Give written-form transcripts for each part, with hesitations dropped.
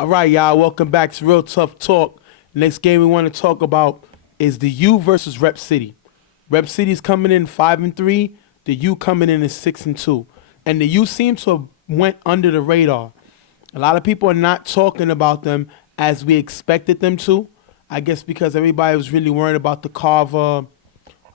All right, y'all. Welcome back to Real Tough Talk. Next game we want to talk about is the U versus Rep City. Rep City's coming in 5-3. The U coming in at 6-2. And the U seems to have went under the radar. A lot of people are not talking about them as we expected them to. I guess because everybody was really worried about the Carver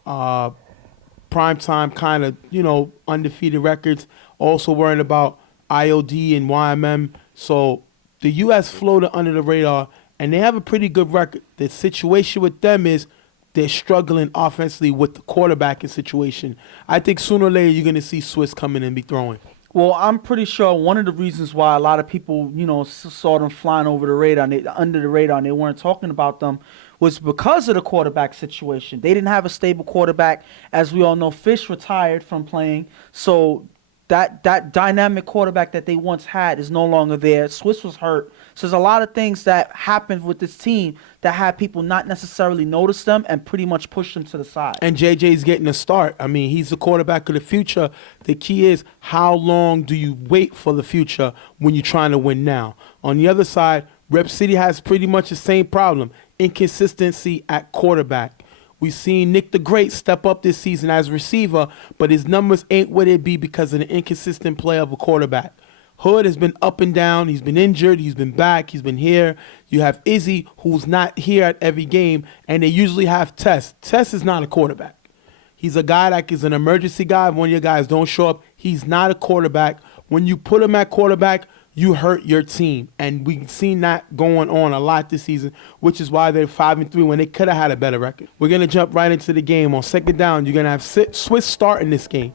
primetime kind of, undefeated records. Also worrying about IOD and YMM. So the U.S. floated under the radar, and they have a pretty good record. The situation with them is they're struggling offensively with the quarterbacking situation. I think sooner or later you're going to see Swiss come in and be throwing. Well, I'm pretty sure one of the reasons why a lot of people, saw them flying over the radar, under the radar, and they weren't talking about them, was because of the quarterback situation. They didn't have a stable quarterback. As we all know, Fish retired from playing, so that dynamic quarterback that they once had is no longer there. Swiss was hurt. So there's a lot of things that happened with this team that had people not necessarily notice them and pretty much push them to the side. And JJ's getting a start. I mean, he's the quarterback of the future. The key is, how long do you wait for the future when you're trying to win now? On the other side, Rep City has pretty much the same problem, inconsistency at quarterback. We've seen Nick the Great step up this season as receiver, but his numbers ain't what it be because of the inconsistent play of a quarterback. Hood has been up and down. He's been injured. He's been back. He's been here. You have Izzy, who's not here at every game, and they usually have Tess. Tess is not a quarterback. He's a guy that is an emergency guy. If one of your guys don't show up, he's not a quarterback. When you put him at quarterback, you hurt your team. And we've seen that going on a lot this season, which is why they're 5-3 when they could have had a better record. We're going to jump right into the game. On second down, you're going to have Swiss starting this game.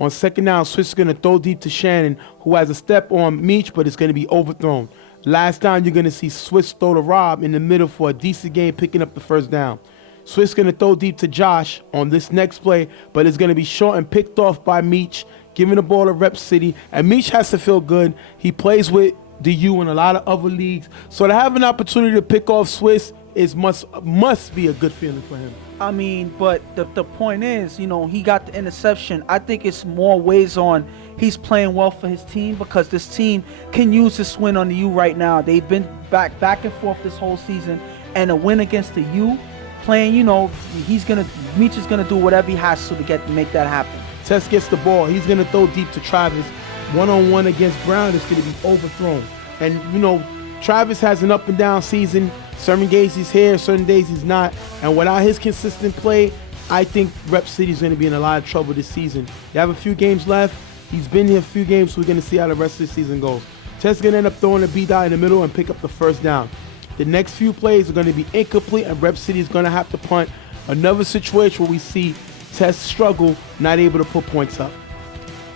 On second down, Swiss is going to throw deep to Shannon, who has a step on Meach, but it's going to be overthrown. Last down, you're going to see Swiss throw to Rob in the middle for a decent game, picking up the first down. Swiss is going to throw deep to Josh on this next play, but it's going to be short and picked off by Meach, giving the ball to Rep City. And Meach has to feel good. He plays with the U in a lot of other leagues. So to have an opportunity to pick off Swiss must be a good feeling for him. I mean, but the point is, he got the interception. I think it's more ways on he's playing well for his team because this team can use this win on the U right now. They've been back and forth this whole season, and a win against the U, playing, Meach is gonna do whatever he has to make that happen. Tess gets the ball. He's gonna throw deep to Travis. One-on-one against Brown is gonna be overthrown. And Travis has an up and down season. Certain days he's here, certain days he's not. And without his consistent play, I think Rep City is going to be in a lot of trouble this season. They have a few games left. He's been here a few games, so we're going to see how the rest of the season goes. Tess is going to end up throwing a B-dot in the middle and pick up the first down. The next few plays are going to be incomplete, and Rep City is going to have to punt. Another situation where we see Tess struggle, not able to put points up.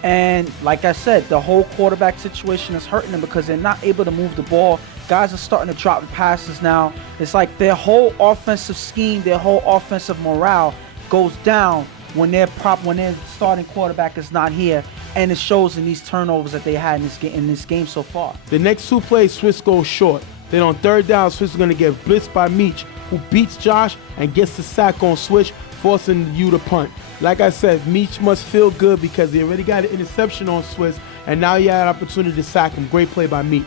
And like I said, the whole quarterback situation is hurting them because they're not able to move the ball. Guys are starting to drop passes now. It's like their whole offensive scheme, their whole offensive morale goes down when their starting quarterback is not here, and it shows in these turnovers that they had in this game so far. The next two plays, Swiss goes short. Then on third down, Swiss is going to get blitzed by Meach, who beats Josh and gets the sack on Switch, forcing you to punt. Like I said, Meach must feel good because he already got an interception on Swiss, and now he had an opportunity to sack him. Great play by Meach.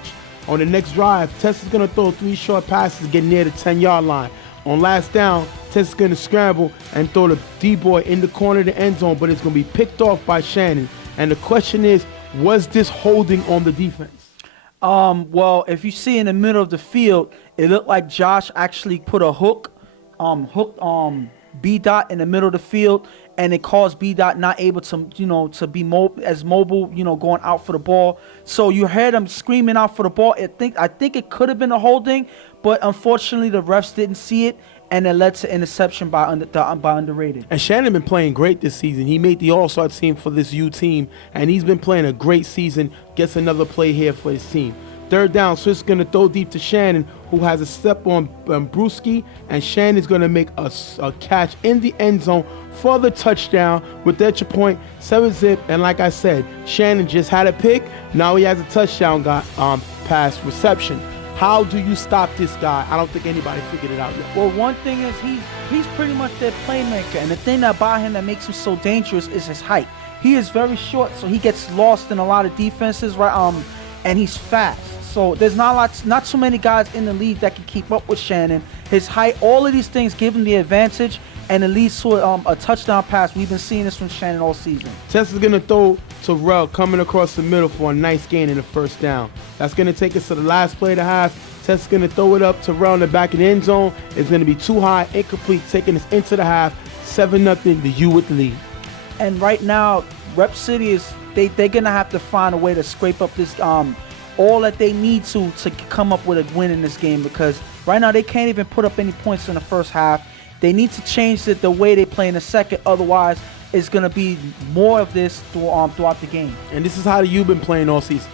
On the next drive, Tess is going to throw 3 short passes to get near the 10-yard line. On last down, Tess is going to scramble and throw the D-boy in the corner of the end zone, but it's going to be picked off by Shannon. And the question is, was this holding on the defense? Well, if you see in the middle of the field, it looked like Josh actually put a hooked B-Dot in the middle of the field, and it caused B-Dot not able to be as mobile, going out for the ball. So you heard him screaming out for the ball. I think it could have been a holding, but unfortunately the refs didn't see it, and it led to interception by underrated. And Shannon been playing great this season. He made the All-Star team for this U team, and he's been playing a great season. Gets another play here for his team. Third down, Swiss is going to throw deep to Shannon, who has a step on Brewski, and Shannon's going to make a catch in the end zone for the touchdown with the extra point, 7-zip. And like I said, Shannon just had a pick. Now he has a touchdown pass reception. How do you stop this guy? I don't think anybody figured it out yet. Well, one thing is he's pretty much their playmaker, and the thing about him that makes him so dangerous is his height. He is very short, so he gets lost in a lot of defenses, right? And he's fast. So there's not too many guys in the league that can keep up with Shannon. His height, all of these things give him the advantage, and it leads to a touchdown pass. We've been seeing this from Shannon all season. Tess is going to throw Terrell coming across the middle for a nice gain in the first down. That's going to take us to the last play of the half. Tess is going to throw it up. Terrell in the back of the end zone. It's going to be too high, incomplete, taking us into the half. 7-0, the U with the lead. And right now, Rep City is they're going to have to find a way to scrape up this all that they need to come up with a win in this game, because right now they can't even put up any points in the first half. They need to change the way they play in the second. Otherwise, it's going to be more of this throughout the game. And this is how the U been playing all season.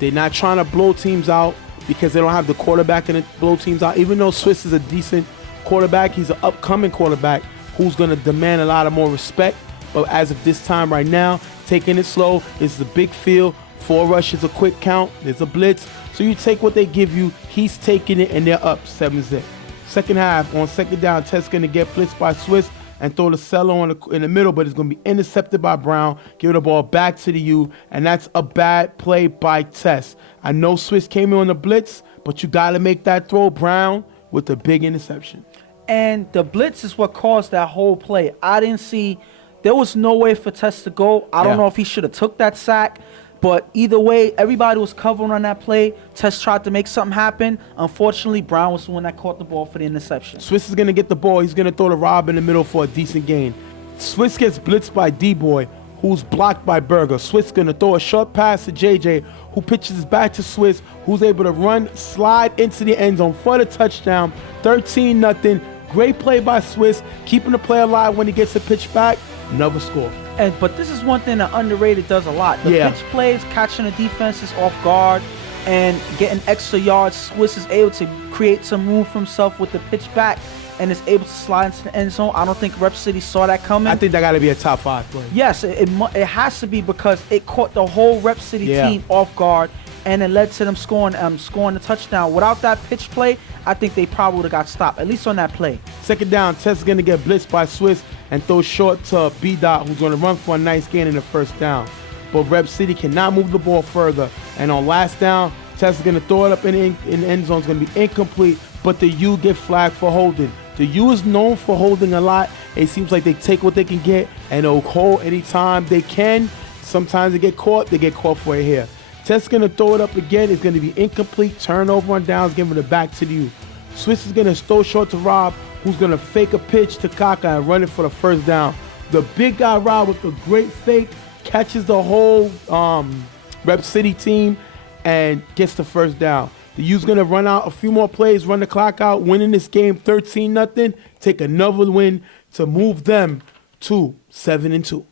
They're not trying to blow teams out because they don't have the quarterback to blow teams out. Even though Swiss is a decent quarterback, he's an upcoming quarterback who's going to demand a lot of more respect. But as of this time right now, taking it slow. This is a big field. 4 rushes, a quick count. There's a blitz. So you take what they give you. He's taking it, and they're up 7-0. Second half, on second down, Tess going to get blitzed by Swiss and throw the cello in the middle, but it's going to be intercepted by Brown. Give the ball back to the U, and that's a bad play by Tess. I know Swiss came in on the blitz, but you got to make that throw. Brown with a big interception. And the blitz is what caused that whole play. I didn't see – there was no way for Tess to go. I don't know if he should have took that sack. But either way, everybody was covering on that play. Tess tried to make something happen. Unfortunately, Brown was the one that caught the ball for the interception. Swiss is going to get the ball. He's going to throw the Rob in the middle for a decent gain. Swiss gets blitzed by D-Boy, who's blocked by Berger. Swiss going to throw a short pass to JJ, who pitches back to Swiss, who's able to run, slide into the end zone for the touchdown. 13-0. Great play by Swiss, keeping the play alive when he gets the pitch back. Another score. But this is one thing that underrated does a lot. The pitch plays, catching the defenses off guard, and getting extra yards. Swiss is able to create some room for himself with the pitch back, and is able to slide into the end zone. I don't think Rep City saw that coming. I think that got to be a top 5 play. Yes, it has to be, because it caught the whole Rep City team off guard, and it led to them scoring the touchdown. Without that pitch play, I think they probably would have got stopped, at least on that play. Second down, Tess is going to get blitzed by Swiss and throw short to B-Dot, who's going to run for a nice gain in the first down. But Rep City cannot move the ball further. And on last down, Tess is going to throw it up in the end zone. It's going to be incomplete, but the U get flagged for holding. The U is known for holding a lot. It seems like they take what they can get, and they'll hold anytime they can. Sometimes they get caught for it here. Tess is going to throw it up again. It's going to be incomplete. Turnover on downs, giving it back to the U. Swiss is going to throw short to Rob, who's going to fake a pitch to Kaka and run it for the first down. The big guy, Rob, with a great fake, catches the whole Rep City team and gets the first down. The U's going to run out a few more plays, run the clock out, winning this game 13-0, take another win to move them to 7-2.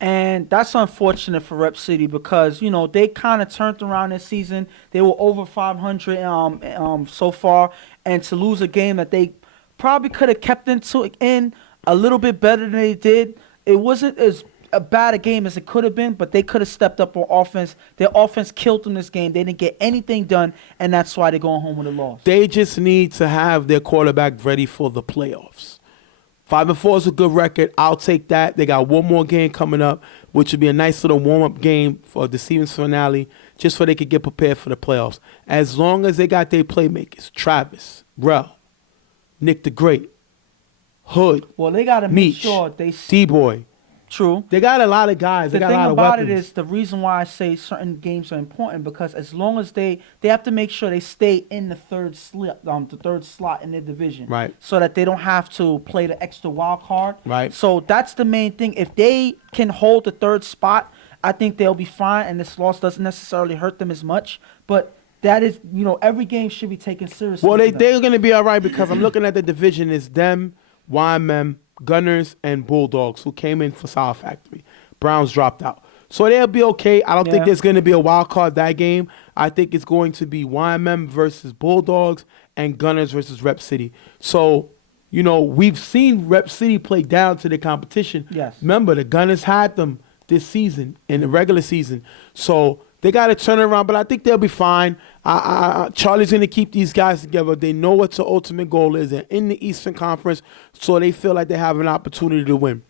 And that's unfortunate for Rep City, because, you know, they kind of turned around this season. They were over 500 so far. And to lose a game that they probably could have kept in a little bit better than they did. It wasn't as bad a game as it could have been, but they could have stepped up on offense. Their offense killed them this game. They didn't get anything done, and that's why they're going home with a loss. They just need to have their quarterback ready for the playoffs. 5-4 is a good record. I'll take that. They got one more game coming up, which would be a nice little warm-up game for the season finale, just so they could get prepared for the playoffs. As long as they got their playmakers, Travis, Rel, Nick the Great, Hood, well, they got to make sure they D-Boy. True. They got a lot of guys. They got a lot of weapons. The thing about it is, the reason why I say certain games are important, because as long as they have to make sure they stay in the third slot in their division, right? So that they don't have to play the extra wild card, right? So that's the main thing. If they can hold the third spot, I think they'll be fine, and this loss doesn't necessarily hurt them as much. But that is, you know, every game should be taken seriously. Well, they're going to be all right, because I'm looking at the division. It's them, YMM, Gunners, and Bulldogs, who came in for Sour Factory. Browns dropped out. So they'll be okay. I don't think there's going to be a wild card that game. I think it's going to be YMM versus Bulldogs and Gunners versus Rep City. So, you know, we've seen Rep City play down to the competition. Yes. Remember, the Gunners had them this season, in the regular season. So they got to turn it around, but I think they'll be fine. Charlie's going to keep these guys together. They know what the ultimate goal is. They're in the Eastern Conference, so they feel like they have an opportunity to win.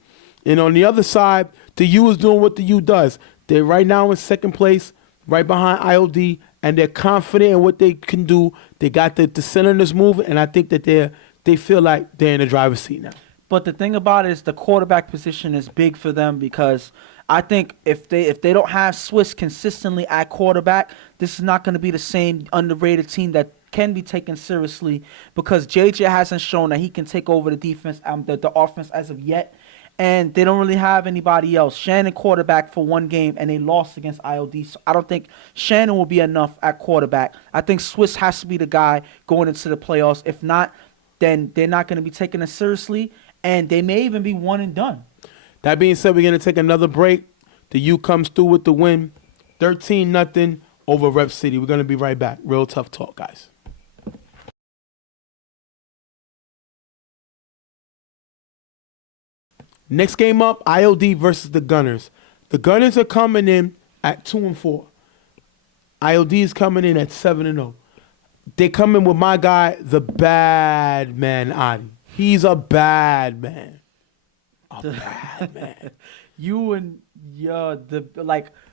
And on the other side, the U is doing what the U does. They're right now in second place, right behind IOD and they're confident in what they can do. They got the cylinders moving, and I think that they feel like they're in the driver's seat now. But the thing about it is the quarterback position is big for them because I think if they don't have Swiss consistently at quarterback, this is not going to be the same underrated team that can be taken seriously because JJ hasn't shown that he can take over the defense, the offense as of yet, and they don't really have anybody else. Shannon quarterback for one game, and they lost against IOD, so I don't think Shannon will be enough at quarterback. I think Swiss has to be the guy going into the playoffs. If not, then they're not going to be taking it seriously, and they may even be one and done. That being said, we're going to take another break. The U comes through with the win, 13-0 over Rep City. We're going to be right back. Real Tough Talk, guys. Next game up, IOD versus the Gunners. The Gunners are coming in at 2-4. IOD is coming in at 7-0. They come in with my guy, the bad man, Adi. He's a bad man. A bad man.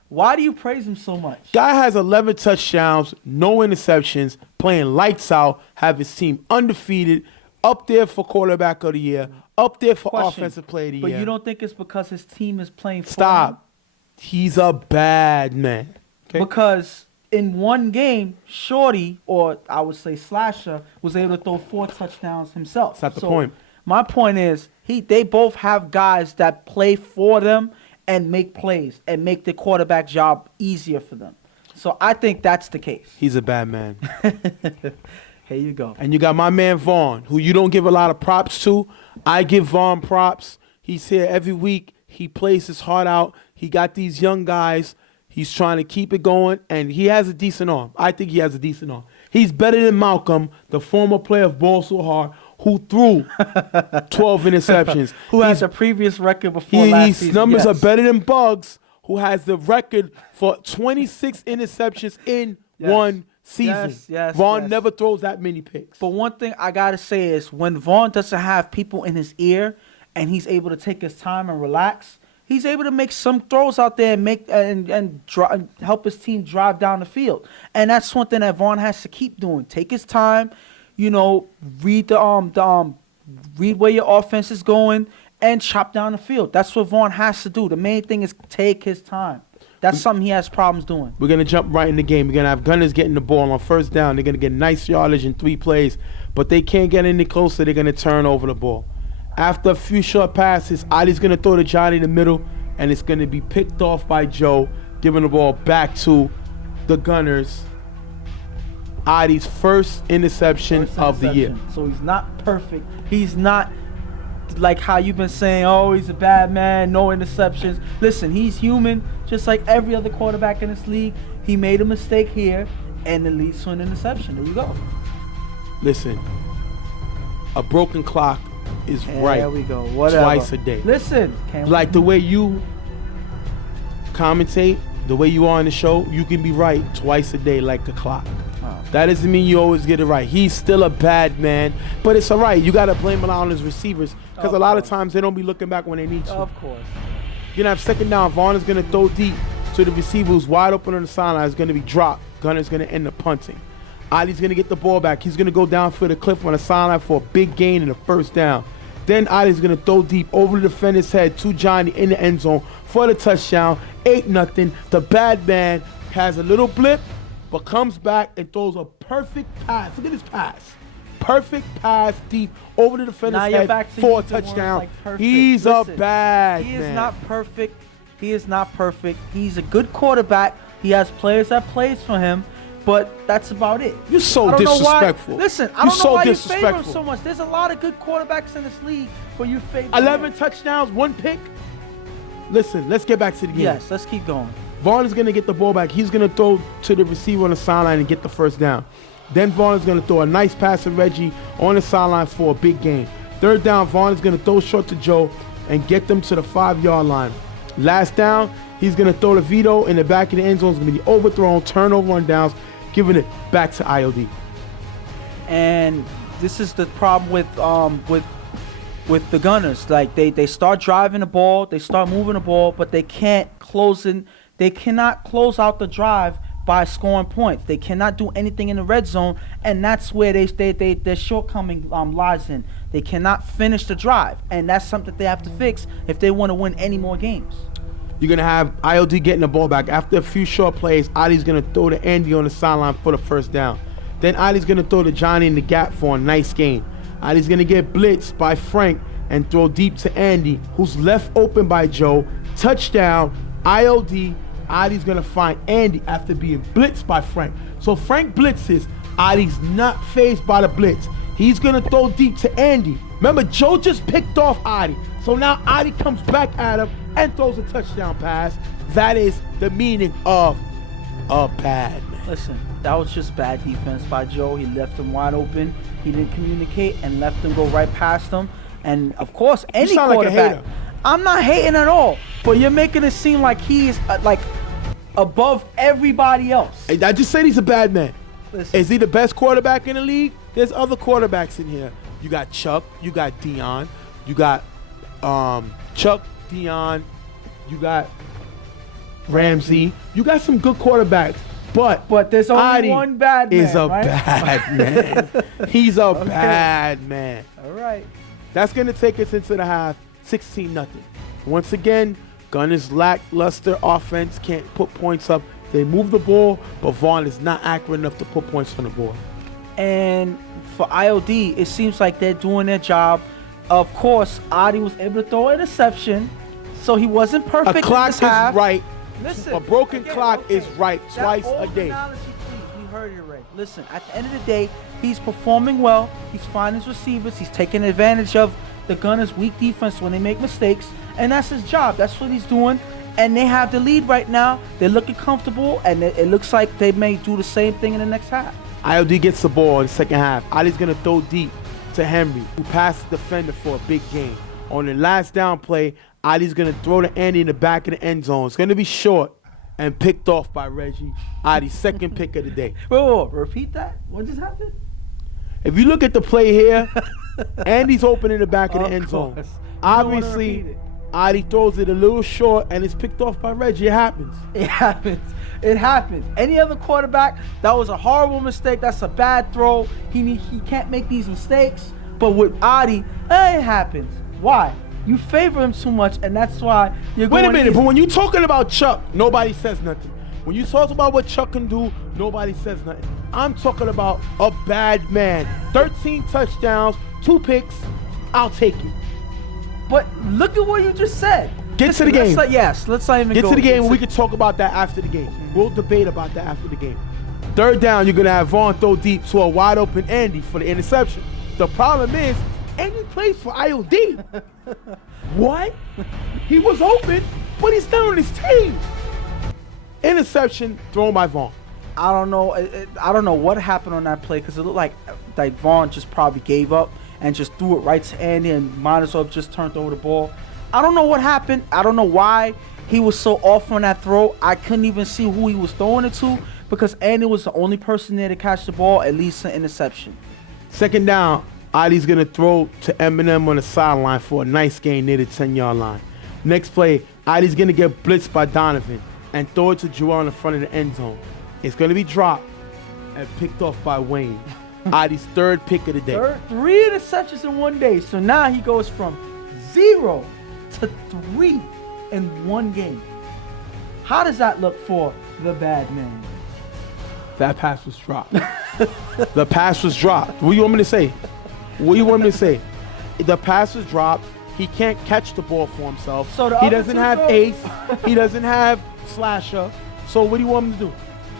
Why do you praise him so much? Guy has 11 touchdowns, no interceptions, playing lights out, have his team undefeated, up there for quarterback of the year, up there for offensive player of the year. But you don't think it's because his team is playing for him? Stop. He's a bad man. Okay? Because in one game, Shorty, or I would say Slasher, was able to throw 4 touchdowns himself. That's not the point. My point is, they both have guys that play for them and make plays and make the quarterback job easier for them. So I think that's the case. He's a bad man. Here you go. And you got my man Vaughn, who you don't give a lot of props to. I give Vaughn props. He's here every week. He plays his heart out. He got these young guys. He's trying to keep it going, and he has a decent arm. I think he has a decent arm. He's better than Malcolm, the former player of Ball So Hard, who threw 12 interceptions. Who has a previous record before last season. His numbers are better than Bugs, who has the record for 26 interceptions in one season. Vaughn never throws that many picks. But one thing I got to say is when Vaughn doesn't have people in his ear and he's able to take his time and relax, he's able to make some throws out there and help his team drive down the field. And that's one thing that Vaughn has to keep doing. Take his time, read read where your offense is going and chop down the field. That's what Vaughn has to do. The main thing is take his time. That's something he has problems doing. We're going to jump right in the game. We're going to have Gunners getting the ball on first down. They're going to get nice yardage in 3 plays, but they can't get any closer. They're going to turn over the ball. After a few short passes, Adi's going to throw to Johnny in the middle, and it's going to be picked off by Joe, giving the ball back to the Gunners. Adi's first interception of the year. So he's not perfect. He's not like how you've been saying, oh, he's a bad man, no interceptions. Listen, he's human, just like every other quarterback in this league. He made a mistake here, and it leads to an interception. There you go. Listen, a broken clock is right. There we go. Whatever. Twice a day. Listen, like the way you commentate, the way you are on the show, you can be right twice a day like a clock. That doesn't mean you always get it right. He's still a bad man, but it's all right. You got to blame it on his receivers because a lot of times they don't be looking back when they need to. Of course. You're going to have second down. Vaughn is going to throw deep to the receiver who's wide open on the sideline. Is going to be dropped. Gunner's going to end up punting. Adi's going to get the ball back. He's going to go down for the cliff on the sideline for a big gain and a first down. Then Adi's going to throw deep over the defender's head to Johnny in the end zone for the touchdown. 8-0. The bad man has a little blip, but comes back and throws a perfect pass. Look at this pass. Perfect pass deep over the defender's head for a touchdown. He's a bad man. He is not perfect. He is not perfect. He's a good quarterback. He has players that plays for him, but that's about it. You're so disrespectful. Listen, I don't know why you favor him so much. There's a lot of good quarterbacks in this league, but you favor 11 touchdowns, 1 pick. Listen, let's get back to the game. Yes, let's keep going. Vaughn is going to get the ball back. He's going to throw to the receiver on the sideline and get the first down. Then Vaughn is going to throw a nice pass to Reggie on the sideline for a big gain. Third down, Vaughn is going to throw short to Joe and get them to the 5-yard line. Last down, he's going to throw to Vito in the back of the end zone. It's going to be overthrown, turnover on downs, giving it back to IOD. And this is the problem with the Gunners. Like they start driving the ball, they start moving the ball, but they can't close in. They cannot close out the drive by scoring points. They cannot do anything in the red zone, and that's where their shortcoming lies in. They cannot finish the drive, and that's something they have to fix if they want to win any more games. You're going to have ILD getting the ball back. After a few short plays, Adi's going to throw to Andy on the sideline for the first down. Then Adi's going to throw to Johnny in the gap for a nice gain. Adi's going to get blitzed by Frank and throw deep to Andy, who's left open by Joe. Touchdown, ILD. Adi's going to find Andy after being blitzed by Frank. So Frank blitzes. Adi's not fazed by the blitz. He's going to throw deep to Andy. Remember, Joe just picked off Adi. So now Adi comes back at him and throws a touchdown pass. That is the meaning of a bad man. Listen, that was just bad defense by Joe. He left him wide open. He didn't communicate and left him go right past him. And, of course, any quarterback. Like a hater. I'm not hating at all. But you're making it seem like he's, above everybody else. I just said he's a bad man. Listen. Is he the best quarterback in the league? There's other quarterbacks in here. You got Chuck. You got Dion. You got Chuck, Dion. You got Ramsey. You got some good quarterbacks. But there's only Adi one bad man, is a right? bad man. He's a bad man. All right. That's going to take us into the half, 16-0. Once again, Gunners lackluster offense, can't put points up. They move the ball, but Vaughn is not accurate enough to put points on the board. And for IOD, it seems like they're doing their job. Of course, Adi was able to throw an interception, so he wasn't perfect. A clock in this half. is right. Listen, a broken again, clock okay, is right twice that a day. analogy, please, we heard it already. Listen, at the end of the day, he's performing well. He's finding his receivers. He's taking advantage of the Gunners' weak defense when they make mistakes, and that's his job. That's what he's doing. And they have the lead right now. They're looking comfortable, and it looks like they may do the same thing in the next half. ILD gets the ball in the second half. Adi's going to throw deep to Henry, who passed the defender for a big gain. On the last down play, Adi's going to throw to Andy in the back of the end zone. It's going to be short and picked off by Reggie. Adi's second pick of the day. Whoa, repeat that? What just happened? If you look at the play here, Andy's open in the back of the end zone. Course. Obviously, Adi throws it a little short and it's picked off by Reggie. It happens. It happens. It happens. Any other quarterback, that was a horrible mistake. That's a bad throw. He can't make these mistakes. But with Adi, it happens. Why? You favor him too much, and that's why you're going. Wait a minute, easy. but when you're talking about Chuck, nobody says nothing. When you talk about what Chuck can do, nobody says nothing. I'm talking about a bad man. 13 touchdowns, 2 picks. I'll take it. But look at what you just said. Get to the game. Let's not even Get go. to the game, and we can talk about that after the game. We'll debate about that after the game. Third down, you're going to have Vaughn throw deep to a wide open Andy for the interception. The problem is, Andy plays for IOD. What? He was open, but he's not on his team. Interception thrown by Vaughn. I don't know. I don't know what happened on that play because it looked like Vaughn just probably gave up and just threw it right to Andy and might as well have just turned over the ball. I don't know what happened. I don't know why he was so off on that throw. I couldn't even see who he was throwing it to because Andy was the only person there to catch the ball, at least an interception. Second down, Adi's going to throw to Eminem on the sideline for a nice gain near the 10-yard line. Next play, Adi's going to get blitzed by Donovan and throw it to Joel in the front of the end zone. It's going to be dropped and picked off by Wayne. Adi's third pick of the day. 3 interceptions in one day. So now he goes from 0 to 3 in one game. How does that look for the bad man? That pass was dropped. The pass was dropped. What do you want me to say? What do you want me to say? The pass was dropped. He can't catch the ball for himself. So he doesn't have ace. He doesn't have slasher. So what do you want him to do?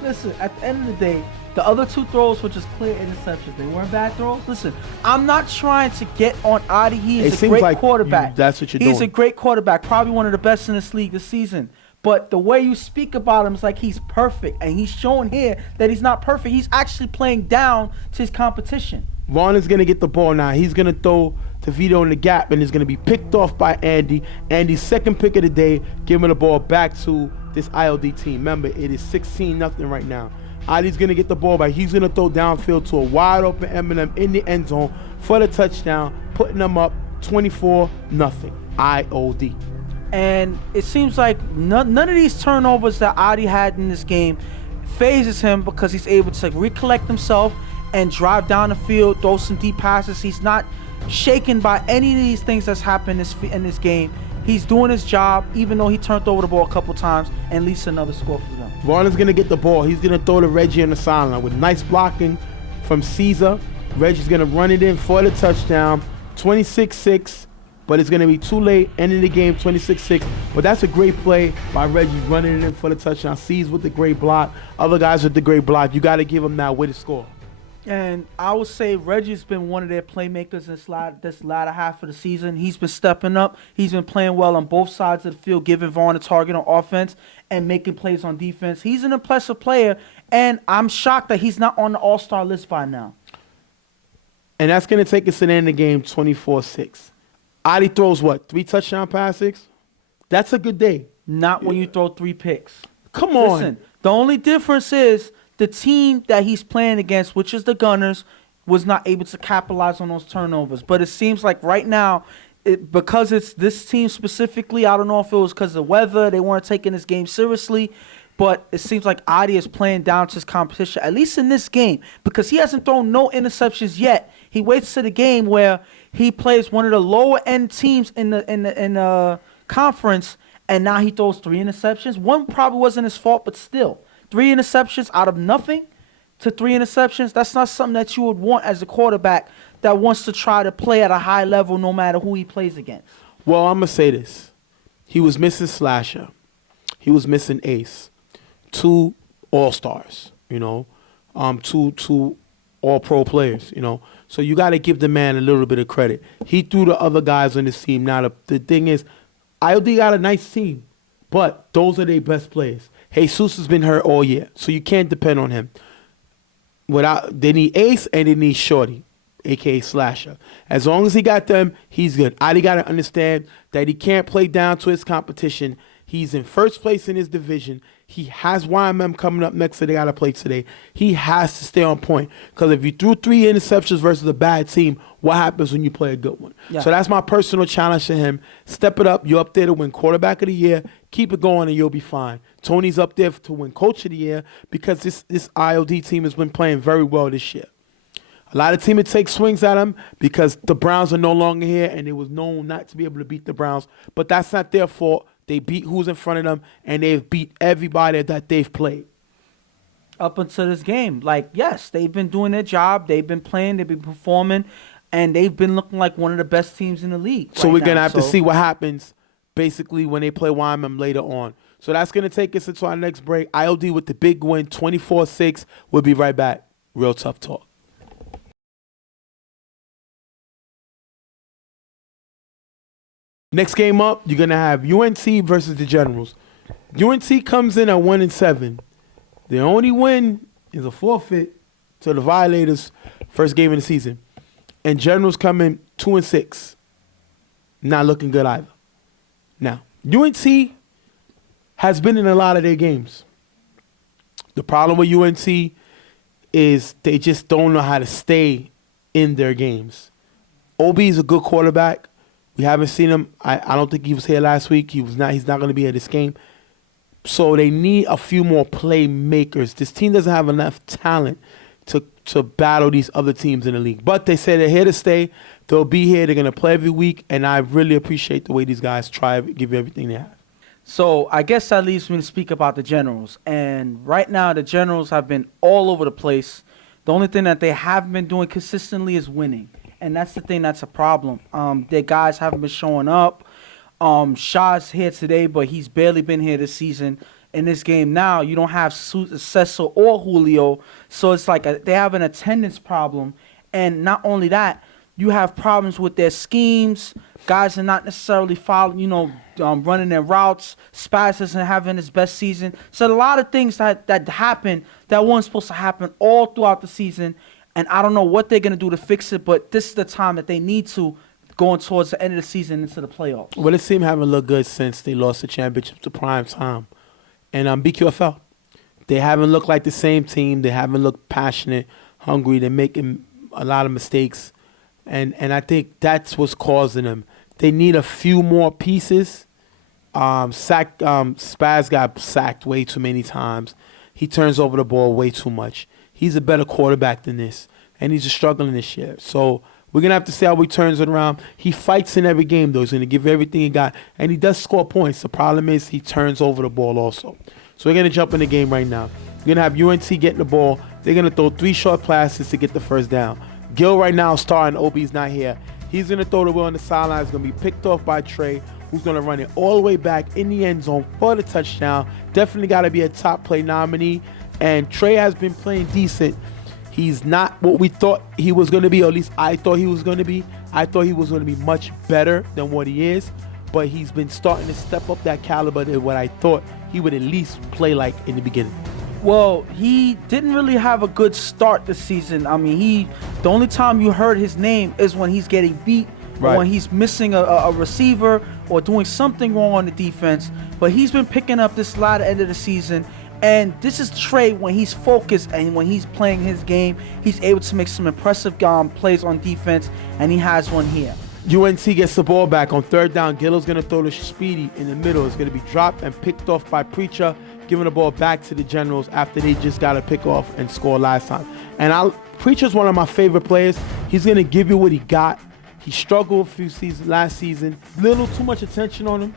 Listen, at the end of the day, the other 2 throws were just clear interceptions. They weren't bad throws. Listen, I'm not trying to get on Adi. He is a great quarterback. That's what you're doing. He's a great quarterback, probably one of the best in this league this season. But the way you speak about him is like he's perfect, and he's showing here that he's not perfect. He's actually playing down to his competition. Vaughn is going to get the ball now. He's going to throw to Vito in the gap, and it's going to be picked off by Andy. Andy's second pick of the day, giving the ball back to this ILD team. Remember, it is 16-0 right now. Adi's going to get the ball back. He's going to throw downfield to a wide open Eminem in the end zone for the touchdown, putting them up 24-0. IOD. And it seems like none of these turnovers that Adi had in this game phases him because he's able to recollect himself and drive down the field, throw some deep passes. He's not shaken by any of these things that's happened in this game. He's doing his job, even though he turned over the ball a couple times, and at least another score for them. Varner's going to get the ball. He's going to throw to Reggie on the sideline with nice blocking from Caesar. Reggie's going to run it in for the touchdown, 26-6, but it's going to be too late, ending the game 26-6. But that's a great play by Reggie, running it in for the touchdown. Caesar with the great block, other guys with the great block. You got to give him that way to score. And I would say Reggie's been one of their playmakers in this latter half of the season. He's been stepping up. He's been playing well on both sides of the field, giving Vaughn a target on offense and making plays on defense. He's an impressive player, and I'm shocked that he's not on the all-star list by now. And that's going to take us to the end of the game, 24-6. Adi throws what, 3 touchdown passes? That's a good day. Not when you throw 3 picks. Come on. Listen, the only difference is the team that he's playing against, which is the Gunners, was not able to capitalize on those turnovers. But it seems like right now, because it's this team specifically, I don't know if it was because of the weather, they weren't taking this game seriously, but it seems like Adi is playing down to his competition, at least in this game, because he hasn't thrown no interceptions yet. He waits to the game where he plays one of the lower-end teams in the conference, and now he throws 3 interceptions. One probably wasn't his fault, but still. 3 interceptions out of nothing to 3 interceptions, that's not something that you would want as a quarterback that wants to try to play at a high level no matter who he plays against. Well, I'm going to say this. He was missing Slasher. He was missing Ace. 2 all-stars, 2 all-pro players, So you got to give the man a little bit of credit. He threw the other guys on his team. Now, the thing is, IOD got a nice team, but those are their best players. Jesus has been hurt all year, so you can't depend on him. They need Ace and they need Shorty, a.k.a. Slasher. As long as he got them, he's good. Adi got to understand that he can't play down to his competition. He's in first place in his division. He has YMM coming up next, so they got to play today. He has to stay on point, because if you threw 3 interceptions versus a bad team, what happens when you play a good one? Yeah. So that's my personal challenge to him. Step it up. You're up there to win quarterback of the year. Keep it going and you'll be fine. Tony's up there to win coach of the year, because this IOD team has been playing very well this year. A lot of teams take swings at him because the Browns are no longer here, and they was known not to be able to beat the Browns. But that's not their fault. They beat who's in front of them, and they've beat everybody that they've played. Up until this game. Yes, they've been doing their job. They've been playing. They've been performing. And they've been looking like one of the best teams in the league. So we're going to have to see what happens, basically, when they play YMM later on. So that's going to take us into our next break. IOD with the big win, 24-6. We'll be right back. Real Tough Talk. Next game up, you're going to have UNC versus the Generals. UNC comes in at 1-7. The only win is a forfeit to the Violators' first game of the season. And Generals come in 2-6. Not looking good either. Now, UNC has been in a lot of their games. The problem with UNC is they just don't know how to stay in their games. OB is a good quarterback. We haven't seen him. I don't think he was here last week. He's not going to be at this game. So they need a few more playmakers. This team doesn't have enough talent to battle these other teams in the league. But they say they're here to stay. They'll be here. They're going to play every week. And I really appreciate the way these guys try to give you everything they have. So I guess that leaves me to speak about the Generals. And right now the Generals have been all over the place. The only thing that they haven't been doing consistently is winning. And that's the thing that's a problem. Their guys haven't been showing up. Shaw's here today, but he's barely been here this season. In this game now, you don't have Cecil or Julio. So it's like they have an attendance problem. And not only that, you have problems with their schemes. Guys are not necessarily following, running their routes. Spaz isn't having his best season. So a lot of things that happen that weren't supposed to happen all throughout the season. And I don't know what they're going to do to fix it, but this is the time that they need to, going towards the end of the season into the playoffs. Well, this team haven't looked good since they lost the championship to Prime Time. And BQFL, they haven't looked like the same team. They haven't looked passionate, hungry. They're making a lot of mistakes. And I think that's what's causing them. They need a few more pieces. Spaz got sacked way too many times. he turns over the ball way too much. He's a better quarterback than this, and he's just struggling this year. So we're going to have to see how he turns it around. He fights in every game, though. He's going to give everything he got, and he does score points. The problem is he turns over the ball also. So we're going to jump in the game right now. We're going to have UNC getting the ball. They're going to throw 3 short passes to get the first down. Gil right now is starting. OB's not here. He's going to throw the ball on the sideline. It's going to be picked off by Trey, who's going to run it all the way back in the end zone for the touchdown. Definitely got to be a top play nominee. And Trey has been playing decent. He's not what we thought he was going to be, or at least I thought he was going to be. I thought he was going to be much better than what he is, but he's been starting to step up that caliber than what I thought he would at least play like in the beginning. Well, he didn't really have a good start this season. I mean, the only time you heard his name is when he's getting beat, or when he's missing a receiver or doing something wrong on the defense. But he's been picking up this latter end of the season. And this is Trey when he's focused and when he's playing his game. He's able to make some impressive plays on defense, and he has one here. UNC gets the ball back on third down. Gillo's going to throw to Speedy in the middle. It's going to be dropped and picked off by Preacher, giving the ball back to the Generals after they just got a pick off and score last time. And Preacher's one of my favorite players. He's going to give you what he got. He struggled a few seasons last season. Little too much attention on him.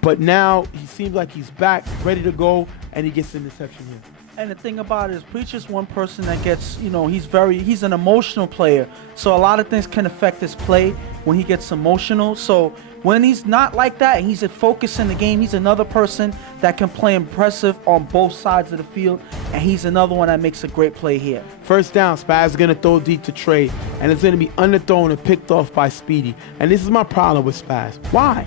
But now he seems like he's back, ready to go, and he gets an interception here. And the thing about it is, Preacher's one person that gets, he's an emotional player. So a lot of things can affect his play when he gets emotional. So when he's not like that and he's focused in the game, he's another person that can play impressive on both sides of the field. And he's another one that makes a great play here. First down, Spaz is going to throw deep to Trey, and it's going to be underthrown and picked off by Speedy. And this is my problem with Spaz. Why?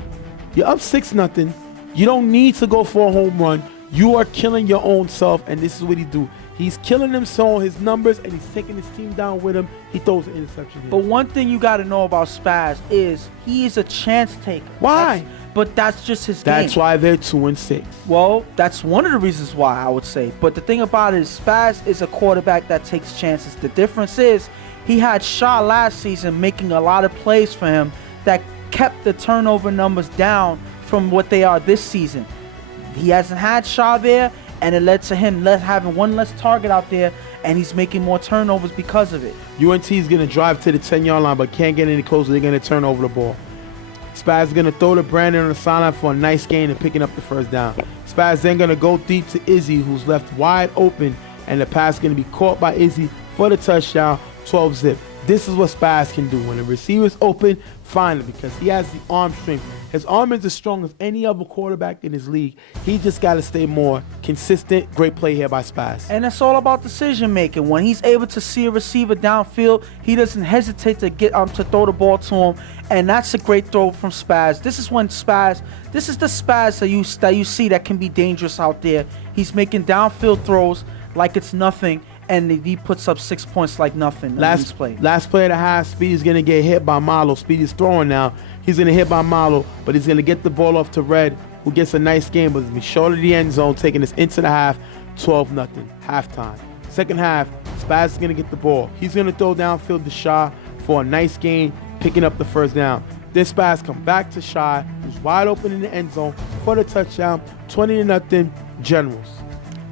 You're up 6-0. You don't need to go for a home run. You are killing your own self, and this is what he do. He's killing himself, his numbers, and he's taking his team down with him. He throws an interception here. But one thing you got to know about Spaz is he is a chance taker. Why? But that's just his game. That's why they're 2-6. Well, that's one of the reasons why, I would say. But the thing about it is Spaz is a quarterback that takes chances. The difference is he had Shaw last season making a lot of plays for him that kept the turnover numbers down from what they are this season. He hasn't had Shaw there, and it led to him having one less target out there, and he's making more turnovers because of it. UNT is going to drive to the 10-yard line, but can't get any closer. They're going to turn over the ball. Spaz is going to throw to Brandon on the sideline for a nice gain and picking up the first down. Spaz then going to go deep to Izzy, who's left wide open, and the pass is going to be caught by Izzy for the touchdown, 12-zip. This is what Spaz can do. When the receiver's open, find him, because he has the arm strength. His arm is as strong as any other quarterback in his league. He just got to stay more consistent. Great play here by Spaz. And it's all about decision making. When he's able to see a receiver downfield, he doesn't hesitate to get to throw the ball to him, and that's a great throw from Spaz. This is the Spaz that you see that can be dangerous out there. He's making downfield throws like it's nothing, and he puts up 6 points like nothing. Last play of the half, Speedy's going to get hit by Marlowe. Speedy's throwing now. He's going to hit by Marlowe, but he's going to get the ball off to Red, who gets a nice game, but he's short of the end zone, taking us into the half, 12-0, halftime. Second half, Spaz is going to get the ball. He's going to throw downfield to Shaw for a nice gain, picking up the first down. Then Spaz come back to Shaw, who's wide open in the end zone for the touchdown, 20-0, Generals.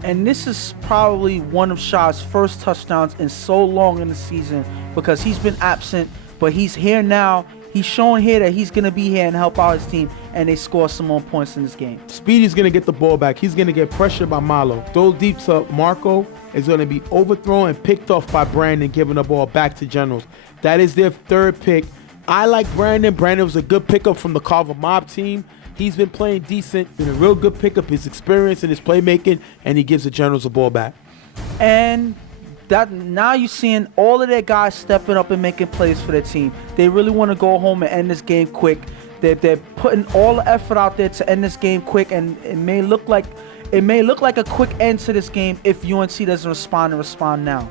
And this is probably one of Shaw's first touchdowns in so long in the season, because he's been absent, but he's here now. He's showing here that he's going to be here and help out his team, and they score some more points in this game. Speedy's going to get the ball back. He's going to get pressured by Marlowe. Throw deep to Marco. Is going to be overthrown and picked off by Brandon, giving the ball back to Generals. That is their third pick. I like Brandon. Brandon was a good pickup from the Carver Mob team. He's been playing decent, been a real good pickup, his experience and his playmaking, and he gives the Generals the ball back. And that now you're seeing all of their guys stepping up and making plays for their team. They really want to go home and end this game quick. They're putting all the effort out there to end this game quick, and it may look like a quick end to this game if UNC doesn't respond now.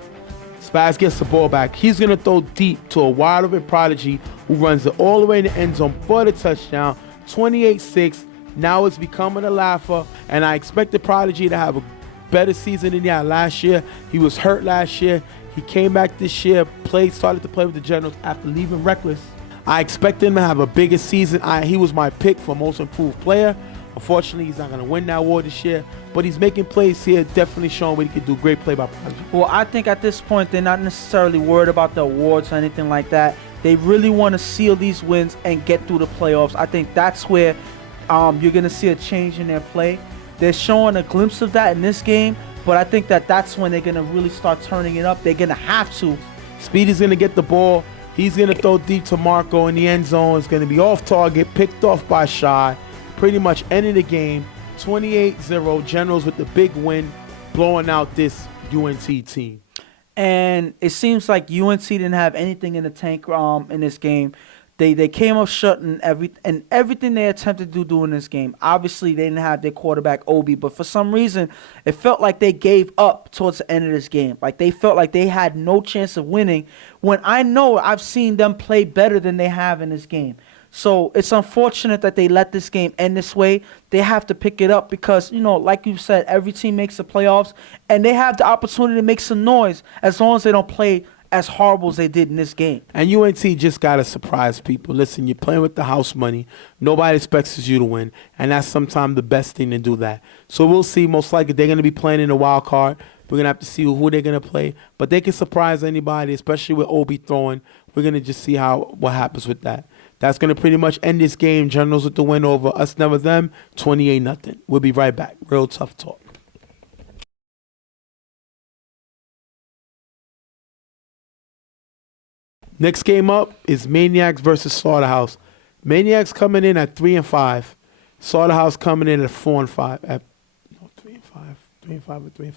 Spaz gets the ball back. He's going to throw deep to a wide open Prodigy, who runs it all the way in the end zone for the touchdown, 28-6. Now it's becoming a laugher, and I expect the Prodigy to have a better season than he had last year. He was hurt last year. He came back this year, started to play with the Generals after leaving Reckless. I expect him to have a bigger season. He was my pick for most improved player. Unfortunately, he's not going to win that award this year, but he's making plays here, definitely showing what he can do. Great play by Prodigy. Well, I think at this point they're not necessarily worried about the awards or anything like that. They really want to seal these wins and get through the playoffs. I think that's where you're going to see a change in their play. They're showing a glimpse of that in this game, but I think that's when they're going to really start turning it up. They're going to have to. Speedy's going to get the ball. He's going to throw deep to Marco in the end zone. It's going to be off target, picked off by Shy. Pretty much ending the game. 28-0. Generals with the big win, blowing out this UNT team. And it seems like UNC didn't have anything in the tank in this game. They came up short in everything they attempted to do in this game. Obviously, they didn't have their quarterback, Obi, but for some reason, it felt like they gave up towards the end of this game. Like they felt like they had no chance of winning, when I know I've seen them play better than they have in this game. So it's unfortunate that they let this game end this way. They have to pick it up because, like you said, every team makes the playoffs, and they have the opportunity to make some noise as long as they don't play as horrible as they did in this game. And UNC just got to surprise people. Listen, you're playing with the house money. Nobody expects you to win, and that's sometimes the best thing to do that. So we'll see. Most likely they're going to be playing in the wild card. We're going to have to see who they're going to play. But they can surprise anybody, especially with Obi throwing. We're going to just see what happens with that. That's going to pretty much end this game. Generals with the win over us, never them, 28-0. We'll be right back. Real Tough Talk. Next game up is Maniacs versus Slaughterhouse. Maniacs coming in at 3-5. Slaughterhouse coming in at 4-5. 3-5. 3-5 or 3-5.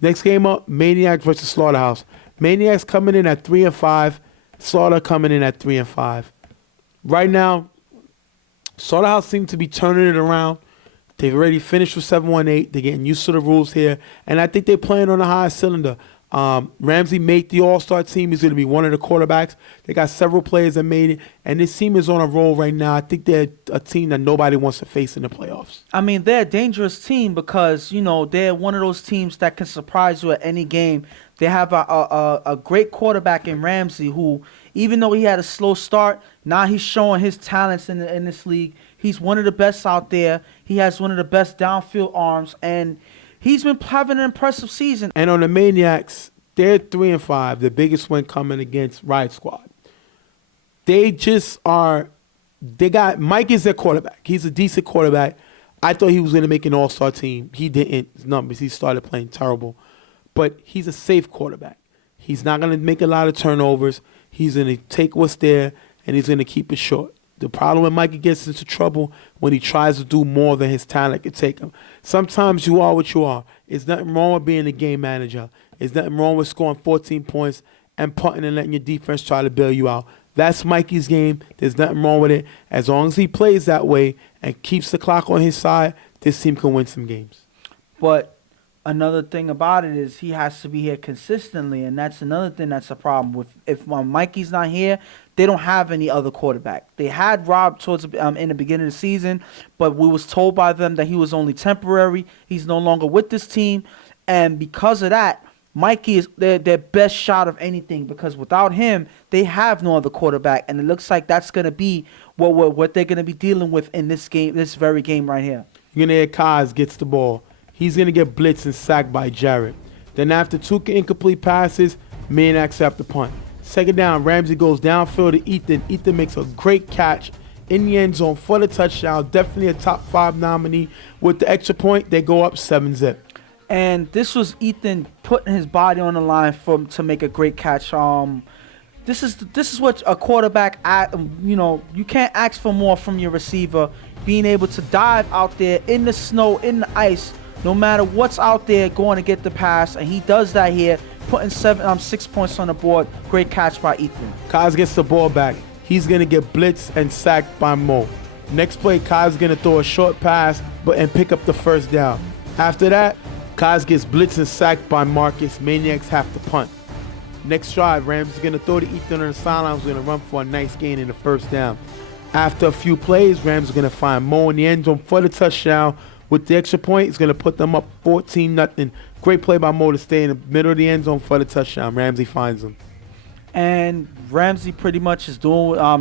Next game up, Maniacs versus Slaughterhouse. Maniacs coming in at 3-5. Slaughter coming in at 3-5. Right now, Slaughterhouse seems to be turning it around. They've already finished with 7-1-8. They're getting used to the rules here, and I think they're playing on a high cylinder. Ramsey made the All-Star team. He's going to be one of the quarterbacks. They got several players that made it, and this team is on a roll right now. I think they're a team that nobody wants to face in the playoffs. I mean, they're a dangerous team because, they're one of those teams that can surprise you at any game. They have a great quarterback in Ramsey who, even though he had a slow start, now he's showing his talents in this league. He's one of the best out there. He has one of the best downfield arms, and he's been having an impressive season. And on the Maniacs, they're 3-5, the biggest win coming against Riot Squad. They got Mike is their quarterback. He's a decent quarterback. I thought he was going to make an all-star team. He didn't. His numbers, he started playing terrible. But he's a safe quarterback. He's not going to make a lot of turnovers. He's going to take what's there, and he's going to keep it short. The problem when Mikey gets into trouble when he tries to do more than his talent can take him. Sometimes you are what you are. There's nothing wrong with being a game manager. There's nothing wrong with scoring 14 points and punting and letting your defense try to bail you out. That's Mikey's game. There's nothing wrong with it. As long as he plays that way and keeps the clock on his side, this team can win some games. But another thing about it is he has to be here consistently, and that's another thing that's a problem. If Mikey's not here, they don't have any other quarterback. They had Rob towards in the beginning of the season, but we was told by them that he was only temporary. He's no longer with this team, and because of that, Mikey is their best shot of anything, because without him, they have no other quarterback, and it looks like that's going to be what they're going to be dealing with in this game, this very game right here. You're going to hear Kaz gets the ball. He's going to get blitzed and sacked by Jarrett. Then after 2 incomplete passes, Maniacs have to punt. Second down, Ramsey goes downfield to Ethan. Ethan makes a great catch in the end zone for the touchdown. Definitely a top 5 nominee. With the extra point, they go up 7-0. And this was Ethan putting his body on the line to make a great catch. This is what a quarterback, you can't ask for more from your receiver. Being able to dive out there in the snow, in the ice, no matter what's out there, going to get the pass, and he does that here, putting 6 points on the board. Great catch by Ethan. Kaz gets the ball back. He's going to get blitzed and sacked by Mo. Next play, Kaz is going to throw a short pass and pick up the first down. After that, Kaz gets blitzed and sacked by Marcus. Maniacs have to punt. Next drive, Rams is going to throw to Ethan on the sideline. He's going to run for a nice gain in the first down. After a few plays, Rams are going to find Mo in the end zone for the touchdown. With the extra point, it's going to put them up 14-0. Great play by Mo to stay in the middle of the end zone for the touchdown. Ramsey finds him. And Ramsey pretty much is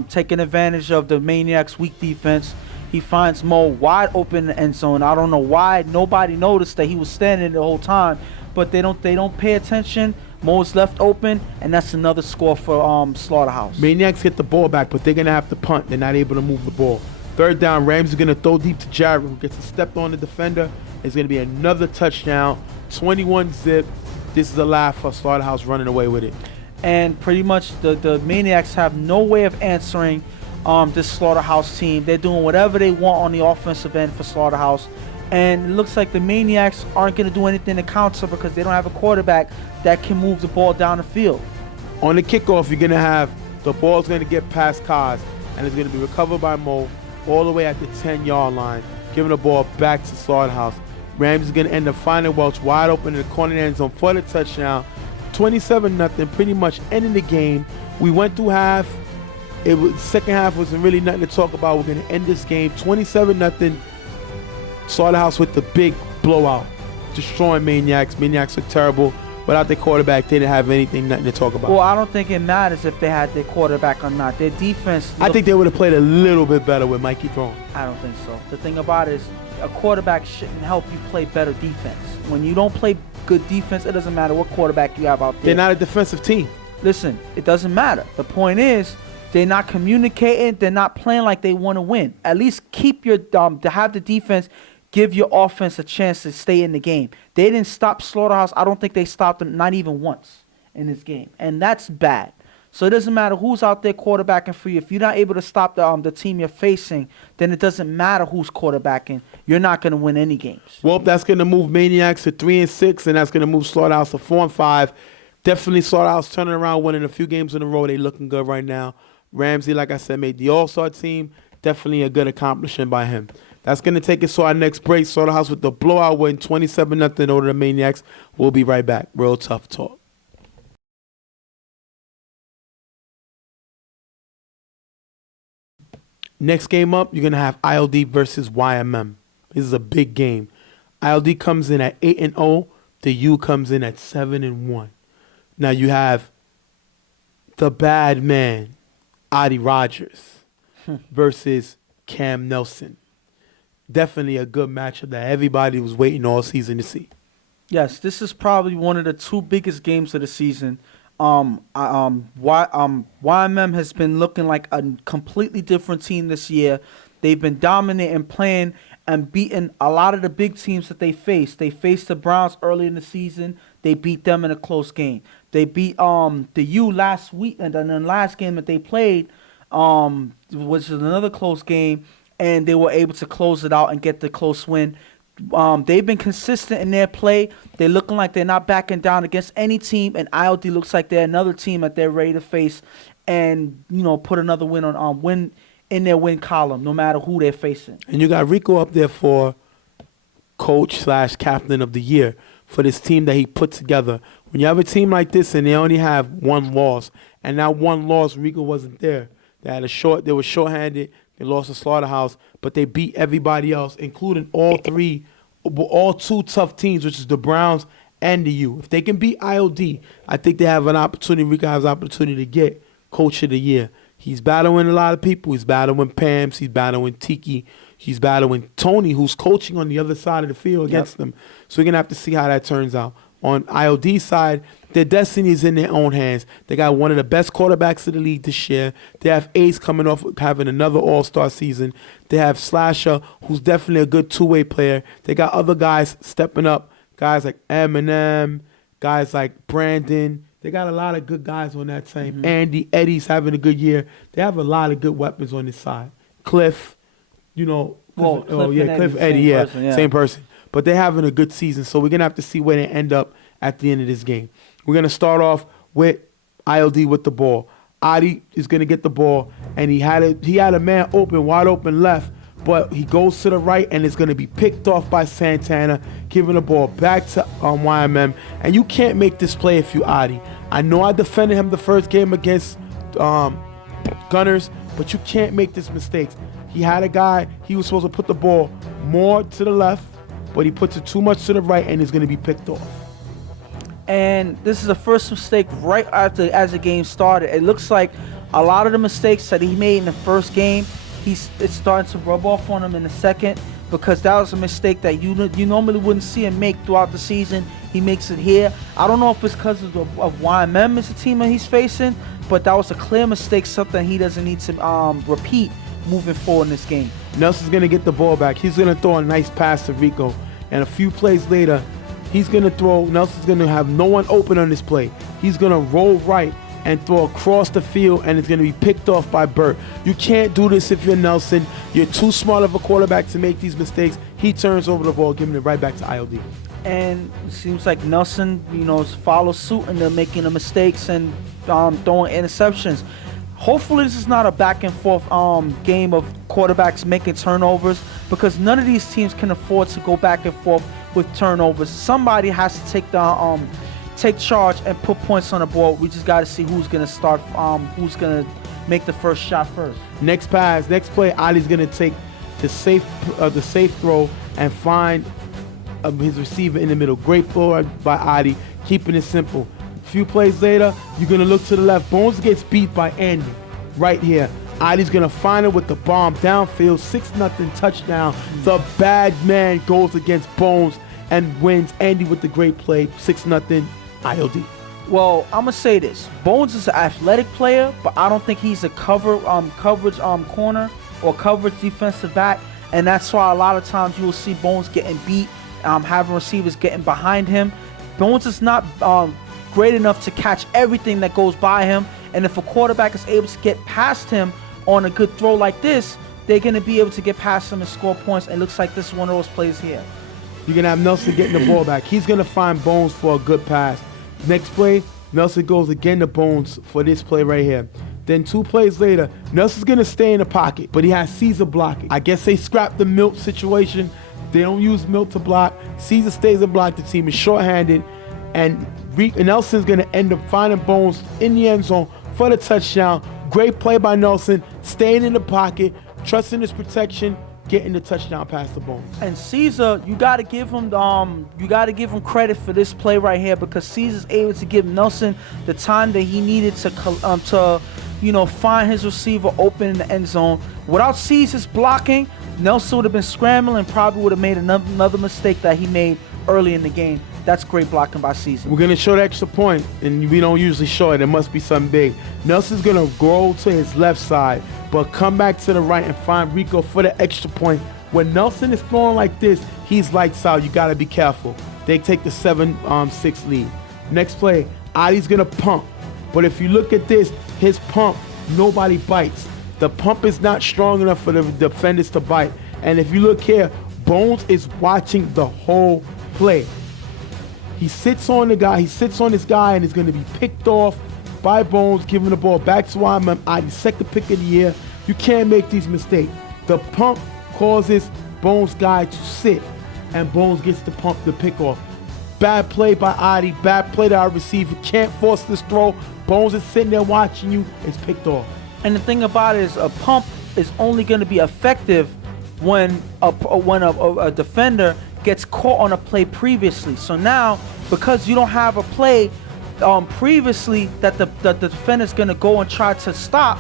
taking advantage of the Maniacs' weak defense. He finds Mo wide open in the end zone. I don't know why nobody noticed that he was standing the whole time, but they don't pay attention. Mo's left open, and that's another score for Slaughterhouse. Maniacs get the ball back, but they're going to have to punt. They're not able to move the ball. Third down, Rams are going to throw deep to Jared, who gets a step on the defender. It's going to be another touchdown, 21-zip. This is a laugh for Slaughterhouse running away with it. And pretty much the Maniacs have no way of answering this Slaughterhouse team. They're doing whatever they want on the offensive end for Slaughterhouse. And it looks like the Maniacs aren't going to do anything to counter because they don't have a quarterback that can move the ball down the field. On the kickoff, you're going to have the ball's going to get past Kaz, and it's going to be recovered by Mo all the way at the 10-yard line, giving the ball back to Slaughterhouse. Rams is going to end up finding Welch wide open in the corner end zone for the touchdown. 27-0, pretty much ending the game. We went through half. Second half wasn't really nothing to talk about. We're going to end this game 27-0. Slaughterhouse with the big blowout, destroying Maniacs. Maniacs look terrible. Without their quarterback, they didn't have nothing to talk about. Well, I don't think it matters if they had their quarterback or not. Their defense... I think they would have played a little bit better with Mikey throwing. I don't think so. The thing about it is a quarterback shouldn't help you play better defense. When you don't play good defense, it doesn't matter what quarterback you have out there. They're not a defensive team. Listen, it doesn't matter. The point is, they're not communicating. They're not playing like they want to win. At least keep your... to have the defense... Give your offense a chance to stay in the game. They didn't stop Slaughterhouse. I don't think they stopped them not even once in this game. And that's bad. So it doesn't matter who's out there quarterbacking for you. If you're not able to stop the team you're facing, then it doesn't matter who's quarterbacking. You're not going to win any games. Well, that's going to move Maniacs to 3-6, and that's going to move Slaughterhouse to 4-5. Definitely Slaughterhouse turning around, winning a few games in a row. They looking good right now. Ramsey, like I said, made the All-Star team. Definitely a good accomplishment by him. That's going to take us to our next break. Slaughterhouse with the blowout win, 27-0 over the Maniacs. We'll be right back. Real Tough Talk. Next game up, you're going to have ILD versus YMM. This is a big game. ILD comes in at 8-0. The U comes in at 7-1. Now you have the bad man, Adi Rogers, versus Cam Nelson. Definitely a good matchup that everybody was waiting all season to see. Yes, this is probably one of the two biggest games of the season. YMM has been looking like a completely different team this year. They've been dominating, playing, and beating a lot of the big teams that they faced. They faced the Browns early in the season. They beat them in a close game. They beat the U last week, and then the last game that they played was another close game. And they were able to close it out and get the close win. They've been consistent in their play. They're looking like they're not backing down against any team. And ILD looks like they're another team that they're ready to face and, put another win on win in their win column, no matter who they're facing. And you got Rico up there for coach/captain of the year for this team that he put together. When you have a team like this and they only have one loss, and that one loss, Rico wasn't there. They were shorthanded. They lost to Slaughterhouse, but they beat everybody else, including all two tough teams, which is the Browns and the U. If they can beat ILD, I think they have an opportunity. Rico has an opportunity to get Coach of the Year. He's battling a lot of people. He's battling Pams. He's battling Tiki. He's battling Tony, who's coaching on the other side of the field against them. So we're going to have to see how that turns out. On ILD's side, their destiny is in their own hands. They got one of the best quarterbacks of the league this year. They have Ace coming off having another all-star season. They have Slasher, who's definitely a good two-way player. They got other guys stepping up, guys like Eminem, guys like Brandon. They got a lot of good guys on that team. Mm-hmm. Eddie's having a good year. They have a lot of good weapons on this side. Cliff, Cliff, Eddie, same person. But they're having a good season, so we're going to have to see where they end up at the end of this game. We're going to start off with ILD with the ball. Adi is going to get the ball, and he had a man wide open left, but he goes to the right, and it's going to be picked off by Santana, giving the ball back to YMM. And you can't make this play if you Adi. I know I defended him the first game against Gunners, but you can't make this mistake. He had a guy, he was supposed to put the ball more to the left, but he puts it too much to the right, and it's going to be picked off. And this is the first mistake as the game started. It looks like a lot of the mistakes that he made in the first game, it's starting to rub off on him in the second, because that was a mistake that you normally wouldn't see him make throughout the season. He makes it here. I don't know if it's because of YMM is the team that he's facing, but that was a clear mistake, something he doesn't need to repeat moving forward in this game. Nelson's going to get the ball back. He's going to throw a nice pass to Rico. And a few plays later, he's going to throw. Nelson's going to have no one open on this play. He's going to roll right and throw across the field, and it's going to be picked off by Burt. You can't do this if you're Nelson. You're too smart of a quarterback to make these mistakes. He turns over the ball, giving it right back to ILD. And it seems like Nelson, follows suit and they're making the mistakes and throwing interceptions. Hopefully this is not a back and forth game of quarterbacks making turnovers, because none of these teams can afford to go back and forth with turnovers. Somebody has to take charge and put points on the board. We just got to see who's going to start, who's going to make the first shot first. Next play, Ali's going to take the safe throw and find his receiver in the middle. Great throw by Ali, keeping it simple. A few plays later, you're going to look to the left. Bones gets beat by Andy right here. Ali's going to find it with the bomb downfield, 6-0 touchdown. The bad man goes against Bones and wins. Andy with the great play, 6-0 ILD. Well, I'm going to say this. Bones is an athletic player, but I don't think he's a coverage corner or coverage defensive back, and that's why a lot of times you will see Bones getting beat, having receivers getting behind him. Bones is not great enough to catch everything that goes by him, and if a quarterback is able to get past him on a good throw like this, they're going to be able to get past him and score points, and it looks like this is one of those plays here. You're going to have Nelson getting the ball back. He's going to find Bones for a good pass. Next play, Nelson goes again to Bones for this play right here. Then 2 plays later, Nelson's going to stay in the pocket, but he has Caesar blocking. I guess they scrapped the Milt situation. They don't use Milt to block. Caesar stays and block. The team is shorthanded, and Nelson's going to end up finding Bones in the end zone for the touchdown. Great play by Nelson, staying in the pocket, trusting his protection, getting the touchdown past the Bones. And Caesar, you got to give him credit for this play right here, because Caesar's able to give Nelson the time that he needed to find his receiver open in the end zone. Without Caesar's blocking, Nelson would have been scrambling and probably would have made another mistake that he made early in the game. That's great blocking by Caesar. We're going to show the extra point, and we don't usually show it. It must be something big. Nelson's going to go to his left side, but come back to the right and find Rico for the extra point. When Nelson is throwing like this, he's lights out. You got to be careful. They take the 7-6 lead. Next play, Adi's going to pump. But if you look at this, his pump, nobody bites. The pump is not strong enough for the defenders to bite. And if you look here, Bones is watching the whole play. He sits on this guy, and is going to be picked off by Bones, giving the ball back to Wyman. Adi, second pick of the year. You can't make these mistakes. The pump causes Bones' guy to sit, and Bones gets the pump, the pick off. Bad play by Adi, bad play to our receiver. Can't force this throw. Bones is sitting there watching you. It's picked off. And the thing about it is, a pump is only going to be effective when a defender gets caught on a play previously. So now, because you don't have a play previously that the defender's going to go and try to stop,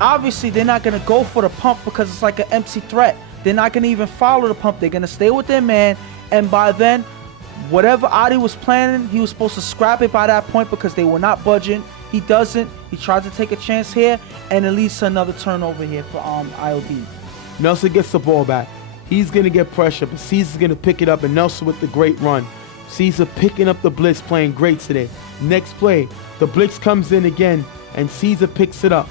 obviously they're not going to go for the pump because it's like an empty threat. They're not going to even follow the pump. They're going to stay with their man, and by then, whatever Adi was planning, he was supposed to scrap it by that point because they were not budging. He doesn't. He tries to take a chance here, and it leads to another turnover here for ILD. Nelson gets the ball back. He's going to get pressure, but Caesar's going to pick it up, and Nelson with the great run. Caesar picking up the blitz, playing great today. Next play, the blitz comes in again, and Caesar picks it up.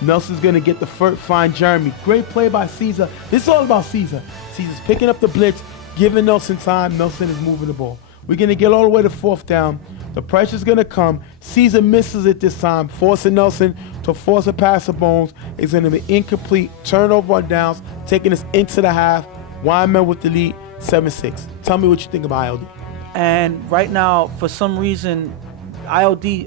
Nelson's going to get the first, find Jeremy. Great play by Caesar. This is all about Caesar. Caesar's picking up the blitz, giving Nelson time. Nelson is moving the ball. We're going to get all the way to 4th down. The pressure's going to come. Caesar misses it this time, forcing Nelson to force a pass to Bones. It's going to be incomplete. Turnover on downs, taking us into the half. Wyman with the lead, 7-6. Tell me what you think about ILD. And right now, for some reason, Adi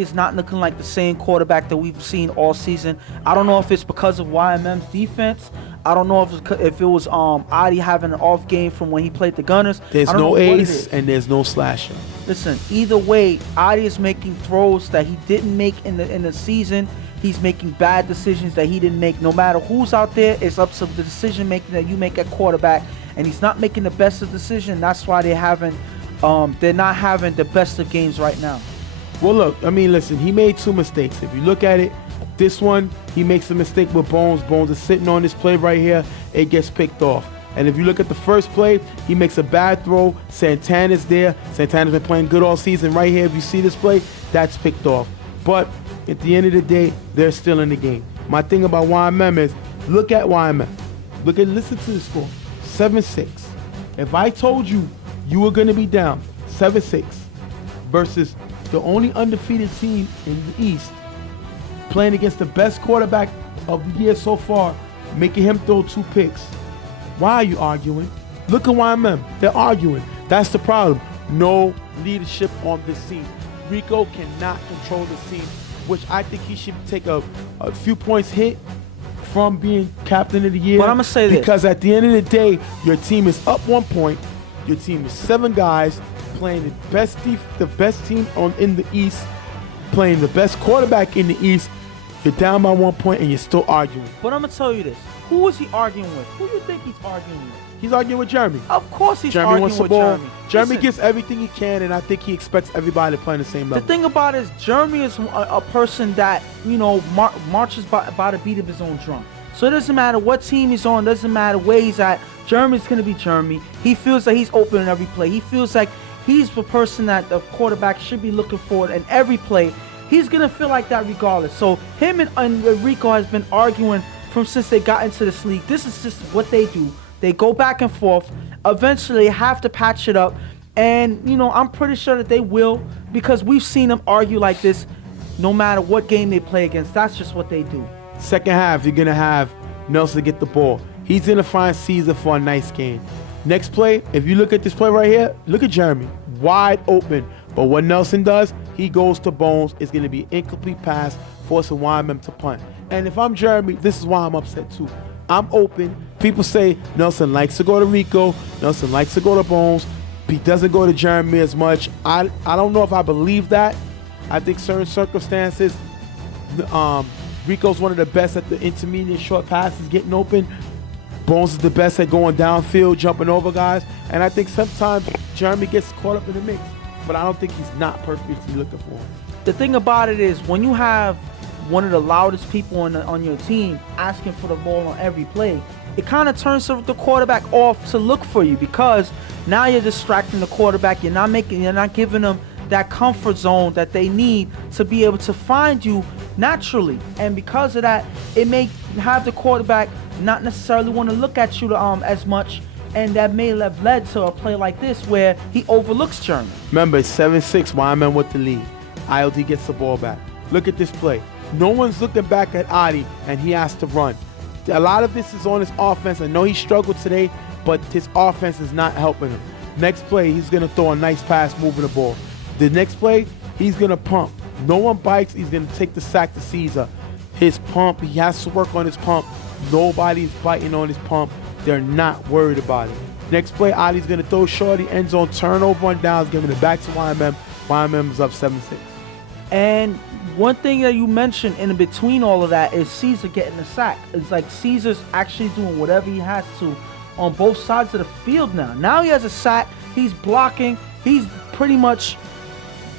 is not looking like the same quarterback that we've seen all season. I don't know if it's because of YMM's defense. I don't know if it was Adi having an off game from when he played the Gunners. There's no ace and there's no slasher. Listen, either way, Adi is making throws that he didn't make in the season. He's making bad decisions that he didn't make. No matter who's out there, it's up to the decision making that you make at quarterback. And he's not making the best of decision. That's why they're not having the best of games right now. Well, look, I mean, listen, he made 2 mistakes. If you look at it, this one, he makes a mistake with Bones. Bones is sitting on this play right here. It gets picked off. And if you look at the first play, he makes a bad throw. Santana's there. Santana's been playing good all season. Right here, if you see this play, that's picked off. But at the end of the day, they're still in the game. My thing about YMM is, look at YMM. Listen to the score, 7-6. If I told you you were going to be down 7-6 versus the only undefeated team in the East, playing against the best quarterback of the year so far, making him throw 2 picks, why are you arguing? Look at YMM. They're arguing. That's the problem. No leadership on this team. Rico cannot control the team, which I think he should take a few points hit from being captain of the year. But I'm going to say this. Because at the end of the day, your team is up 1 point. Your team is 7 guys playing the best team in the East, playing the best quarterback in the East. You're down by 1 point and you're still arguing. But I'm going to tell you this. Who is he arguing with? Who do you think he's arguing with? He's arguing with Jeremy. Of course he's Jeremy arguing wants the with ball. Jeremy. Jeremy Listen, gets everything he can, and I think he expects everybody to play on the same level. the thing about it is Jeremy is a person that, marches by the beat of his own drum. So it doesn't matter what team he's on, doesn't matter where he's at, Jeremy's going to be Jeremy. He feels like he's open in every play. He feels like he's the person that the quarterback should be looking for in every play. He's going to feel like that regardless. So him and Rico has been arguing since they got into this league. This is just what they do. They go back and forth. Eventually, they have to patch it up. And, I'm pretty sure that they will, because we've seen them argue like this no matter what game they play against. That's just what they do. Second half, you're going to have Nelson get the ball. He's going to find Caesar for a nice game. Next play, if you look at this play right here, look at Jeremy. Wide open. But what Nelson does, he goes to Bones. It's going to be incomplete pass, forcing YMM to punt. And if I'm Jeremy, this is why I'm upset too. I'm open. People say Nelson likes to go to Rico. Nelson likes to go to Bones. He doesn't go to Jeremy as much. I don't know if I believe that. I think certain circumstances, Rico's one of the best at the intermediate short passes, getting open. Bones is the best at going downfield, jumping over guys. And I think sometimes Jeremy gets caught up in the mix. But I don't think he's not perfectly looking for him. The thing about it is, when you have one of the loudest people on your team asking for the ball on every play, it kind of turns the quarterback off to look for you, because now you're distracting the quarterback. You're not giving them that comfort zone that they need to be able to find you naturally. And because of that, it may have the quarterback not necessarily want to look at you as much, and that may have led to a play like this where he overlooks Jeremy. Remember, it's 7-6, YMM with the lead. ILD gets the ball back. Look at this play. No one's looking back at Adi, and he has to run. A lot of this is on his offense. I know he struggled today, but his offense is not helping him. Next play, he's going to throw a nice pass moving the ball. The next play, he's going to pump. No one bites. He's going to take the sack to Caesar. His pump, he has to work on his pump. Nobody's biting on his pump. They're not worried about it. Next play, Adi's going to throw shorty, end zone, turnover on downs, giving it back to YMM. YMM is up 7-6. And one thing that you mentioned in between all of that is Caesar getting the sack. It's like Caesar's actually doing whatever he has to on both sides of the field now. Now he has a sack. He's blocking. He's pretty much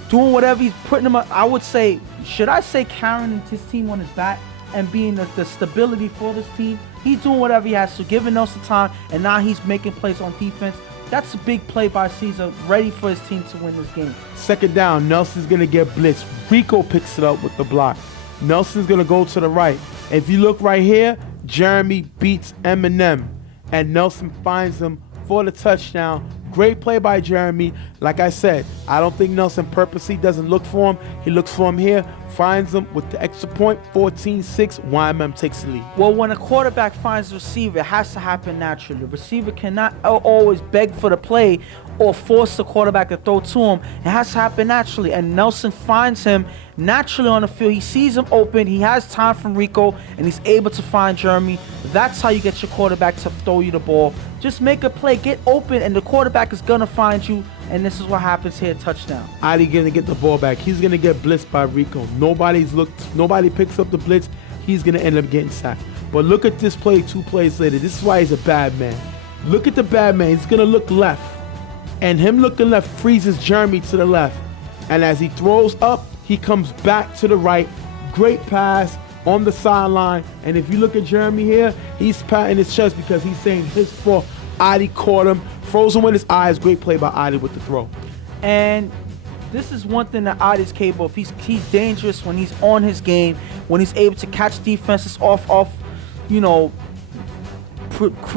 doing whatever he's putting him up. I would say, should I say carrying his team on his back and being the stability for this team? He's doing whatever he has to, giving Nelson time, and now he's making plays on defense. That's a big play by Caesar, ready for his team to win this game. Second down, Nelson's going to get blitzed. Rico picks it up with the block. Nelson's going to go to the right. If you look right here, Jeremy beats Eminem, and Nelson finds him for the touchdown. Great play by Jeremy. Like I said, I don't think Nelson purposely doesn't look for him. He looks for him here, finds him with the extra point, 14-6. YMM takes the lead. Well, when a quarterback finds the receiver, it has to happen naturally. The receiver cannot always beg for the play or force the quarterback to throw to him. It has to happen naturally, and Nelson finds him naturally on the field. He sees him open. He has time from Rico, and he's able to find Jeremy. That's how you get your quarterback to throw you the ball. Just make a play, get open, and the quarterback quarterback is gonna find you, and this is what happens here. Touchdown. Adi gonna get the ball back. He's gonna get blitzed by Rico. Nobody picks up the blitz. He's gonna end up getting sacked. But look at this play 2 plays later. This is why he's a bad man. Look at the bad man. He's gonna look left. And him looking left freezes Jeremy to the left. And as he throws up, he comes back to the right. Great pass on the sideline. And if you look at Jeremy here, he's patting his chest because he's saying his fault. Adi caught him. Frozen with his eyes. Great play by Adi with the throw. And this is one thing that Adi's capable of. He's dangerous when he's on his game, when he's able to catch defenses off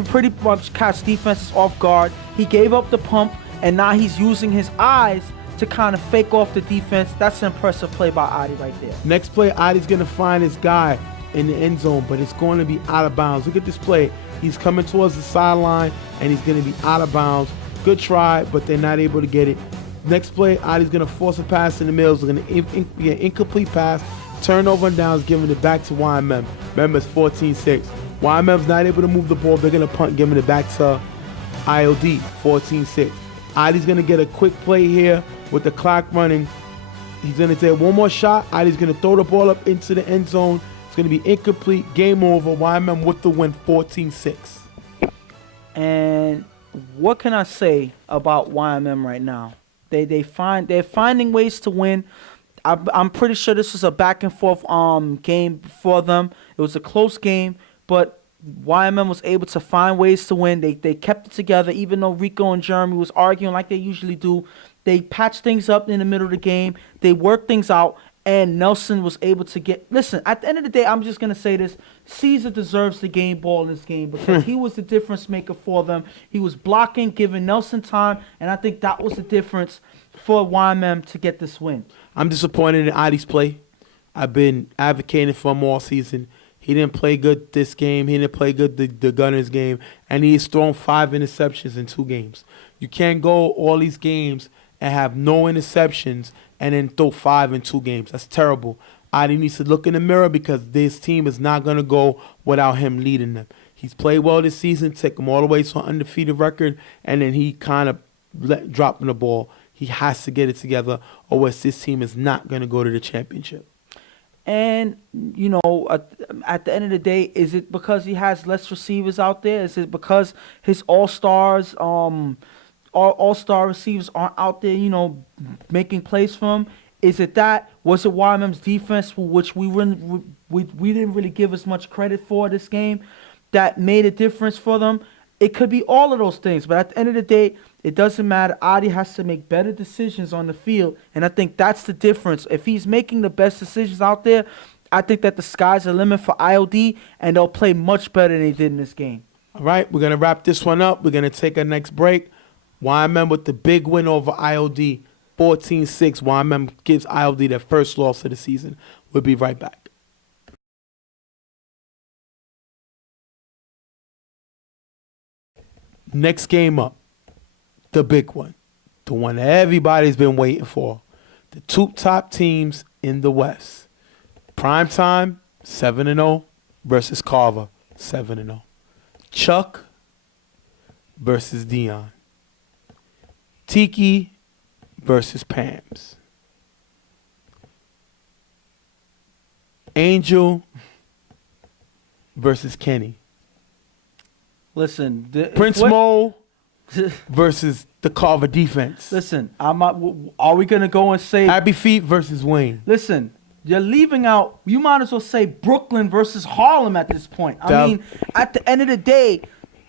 pretty much catch defenses off guard. He gave up the pump, and now he's using his eyes to kind of fake off the defense. That's an impressive play by Adi right there. Next play, Adi's going to find his guy in the end zone, but it's going to be out of bounds. Look at this play. He's coming towards the sideline, and he's going to be out of bounds. Good try, but they're not able to get it. Next play, Adi's going to force a pass in the middle. It's going to be an incomplete pass. Turnover and downs, giving it back to YMM. Remember, it's 14-6. YMM's not able to move the ball. They're going to punt, giving it back to IOD, 14-6. Adi's going to get a quick play here with the clock running. He's going to take one more shot. Adi's going to throw the ball up into the end zone. It's going to be incomplete. Game over. YMM with the win, 14-6. And what can I say about YMM right now? They're finding ways to win. I'm pretty sure this was a back and forth game for them. It was a close game, but YMM was able to find ways to win. They kept it together, even though Rico and Jeremy was arguing like they usually do. They patched things up in the middle of the game. They worked things out, and Nelson was able to get... Listen, at the end of the day, I'm just going to say this. Caesar deserves the game ball in this game because he was the difference maker for them. He was blocking, giving Nelson time, and I think that was the difference for YMM to get this win. I'm disappointed in Adi's play. I've been advocating for him all season. He didn't play good this game. He didn't play good the Gunners game. And he's thrown 5 interceptions in 2 games. You can't go all these games and have no interceptions and then throw 5 in 2 games. That's terrible. Adi needs to look in the mirror because this team is not going to go without him leading them. He's played well this season, take him all the way to an undefeated record, and then he kind of dropping the ball. He has to get it together, or else this team is not going to go to the championship. And, at the end of the day, is it because he has less receivers out there? Is it because his all-stars, all-star receivers aren't out there, making plays for him? Is it that? Was it YMM's defense, which we didn't really give as much credit for this game, that made a difference for them? It could be all of those things, but at the end of the day, it doesn't matter. Adi has to make better decisions on the field, and I think that's the difference. If he's making the best decisions out there, I think that the sky's the limit for IOD, and they'll play much better than they did in this game. All right, we're going to wrap this one up. We're going to take our next break. YMM with the big win over IOD, 14-6. YMM gives IOD their first loss of the season. We'll be right back. Next game up, the big one, the one that everybody's been waiting for. The 2 top teams in the West. Primetime, 7-0 versus Carver, 7-0. Chuck versus Dion. Tiki versus Pams. Angel versus Kenny. Listen, Prince Mo versus the Carver defense. Listen, are we gonna go and say Happy Feet versus Wayne? Listen, you're leaving out. You might as well say Brooklyn versus Harlem at this point. I mean, at the end of the day,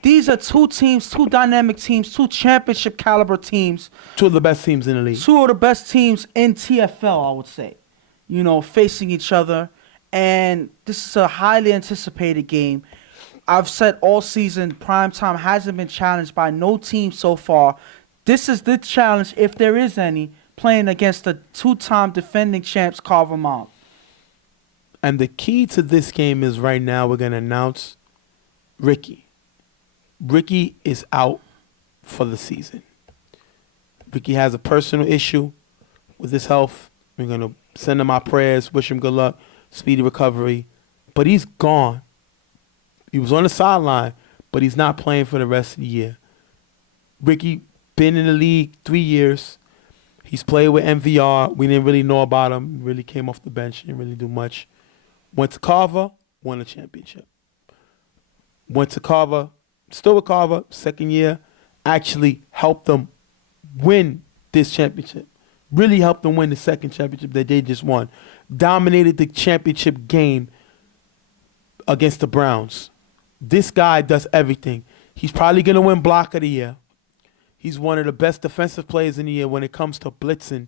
these are 2 teams, 2 dynamic teams, 2 championship caliber teams. 2 of the best teams in the league. 2 of the best teams in TFL, I would say. Facing each other, and this is a highly anticipated game. I've said all season, primetime hasn't been challenged by no team so far. This is the challenge, if there is any, playing against the 2-time defending champs, Carver Mob. And the key to this game is right now we're going to announce Ricky. Ricky is out for the season. Ricky has a personal issue with his health. We're going to send him our prayers, wish him good luck, speedy recovery. But he's gone. He was on the sideline, but he's not playing for the rest of the year. Ricky, been in the league 3 years. He's played with MVR. We didn't really know about him. Really came off the bench. Didn't really do much. Went to Carver, won a championship. Went to Carver, still with Carver, second year. Actually helped them win this championship. Really helped them win the second championship that they just won. Dominated the championship game against the Browns. This guy does everything. He's probably going to win Block of the Year. He's one of the best defensive players in the year when it comes to blitzing.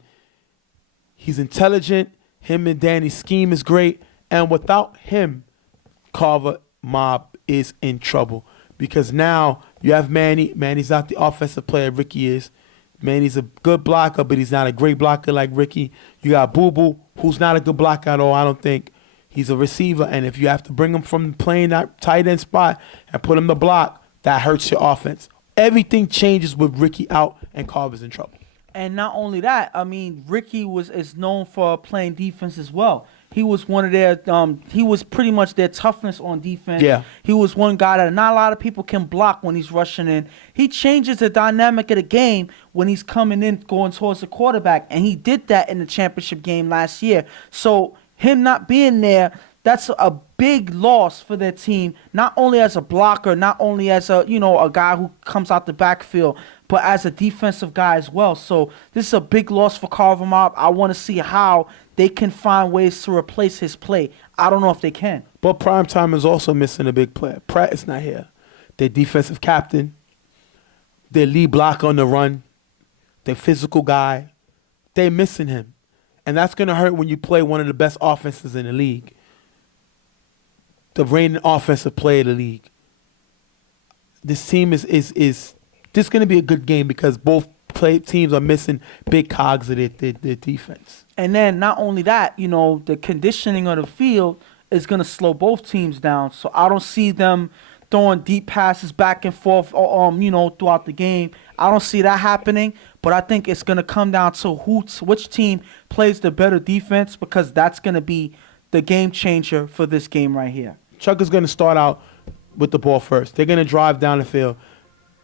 He's intelligent. Him and Danny's scheme is great. And without him, Carver Mob is in trouble. Because now you have Manny. Manny's not the offensive player Ricky is. Manny's a good blocker, but he's not a great blocker like Ricky. You got Boo Boo, who's not a good blocker at all, I don't think. He's a receiver, and if you have to bring him from playing that tight end spot and put him to block, that hurts your offense. Everything changes with Ricky out, and Carver's in trouble. And not only that, I mean, Ricky is known for playing defense as well. He was one of their, he was pretty much their toughness on defense. Yeah. He was one guy that not a lot of people can block when he's rushing in. He changes the dynamic of the game when he's coming in, going towards the quarterback. And he did that in the championship game last year. So him not being there, that's a big loss for their team, not only as a blocker, not only as a guy who comes out the backfield, but as a defensive guy as well. So this is a big loss for Carver Mob. I want to see how they can find ways to replace his play. I don't know if they can. But Primetime is also missing a big player. Pratt is not here. Their defensive captain, their lead blocker on the run, their physical guy, they're missing him. And that's going to hurt when you play one of the best offenses in the league. The reigning offensive player of the league. This team is this going to be a good game because both teams are missing big cogs of their defense. And then not only that, the conditioning of the field is going to slow both teams down. So I don't see them throwing deep passes back and forth, throughout the game. I don't see that happening. But I think it's going to come down to which team plays the better defense because that's going to be the game changer for this game right here. Chuck is going to start out with the ball first. They're going to drive down the field.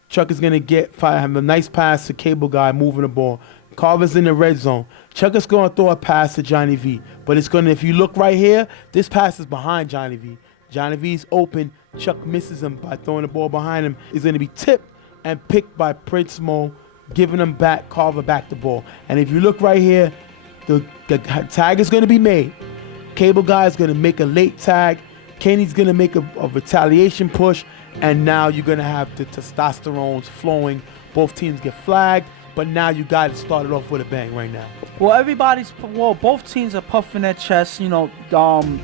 Chuck is going to have a nice pass to Cable Guy moving the ball. Carver's in the red zone. Chuck is going to throw a pass to Johnny V. But it's going to, if you look right here, this pass is behind Johnny V. Johnny V's open. Chuck misses him by throwing the ball behind him. It's going to be tipped and picked by Prince Mo, giving him Carver back the ball. And if you look right here, the tag is going to be made. Cable Guy is going to make a late tag. Kenny's going to make a retaliation push. And now you're going to have the testosterones flowing. Both teams get flagged. But now you got to start it off with a bang right now. Well, both teams are puffing their chests, showing,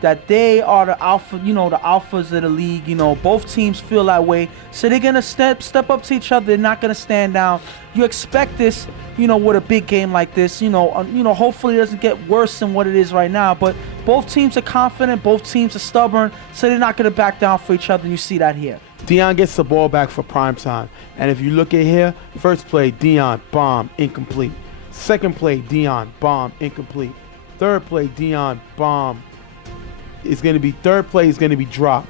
that they are the alpha, the alphas of the league. Both teams feel that way. So they're going to step up to each other. They're not going to stand down. You expect this, with a big game like this, hopefully it doesn't get worse than what it is right now. But both teams are confident. Both teams are stubborn. So they're not going to back down for each other. And you see that here. Dion gets the ball back for Primetime. And if you look at here, first play, Dion, bomb, incomplete. Second play, Dion, bomb, incomplete. Third play, Dion, bomb. Third play is going to be dropped.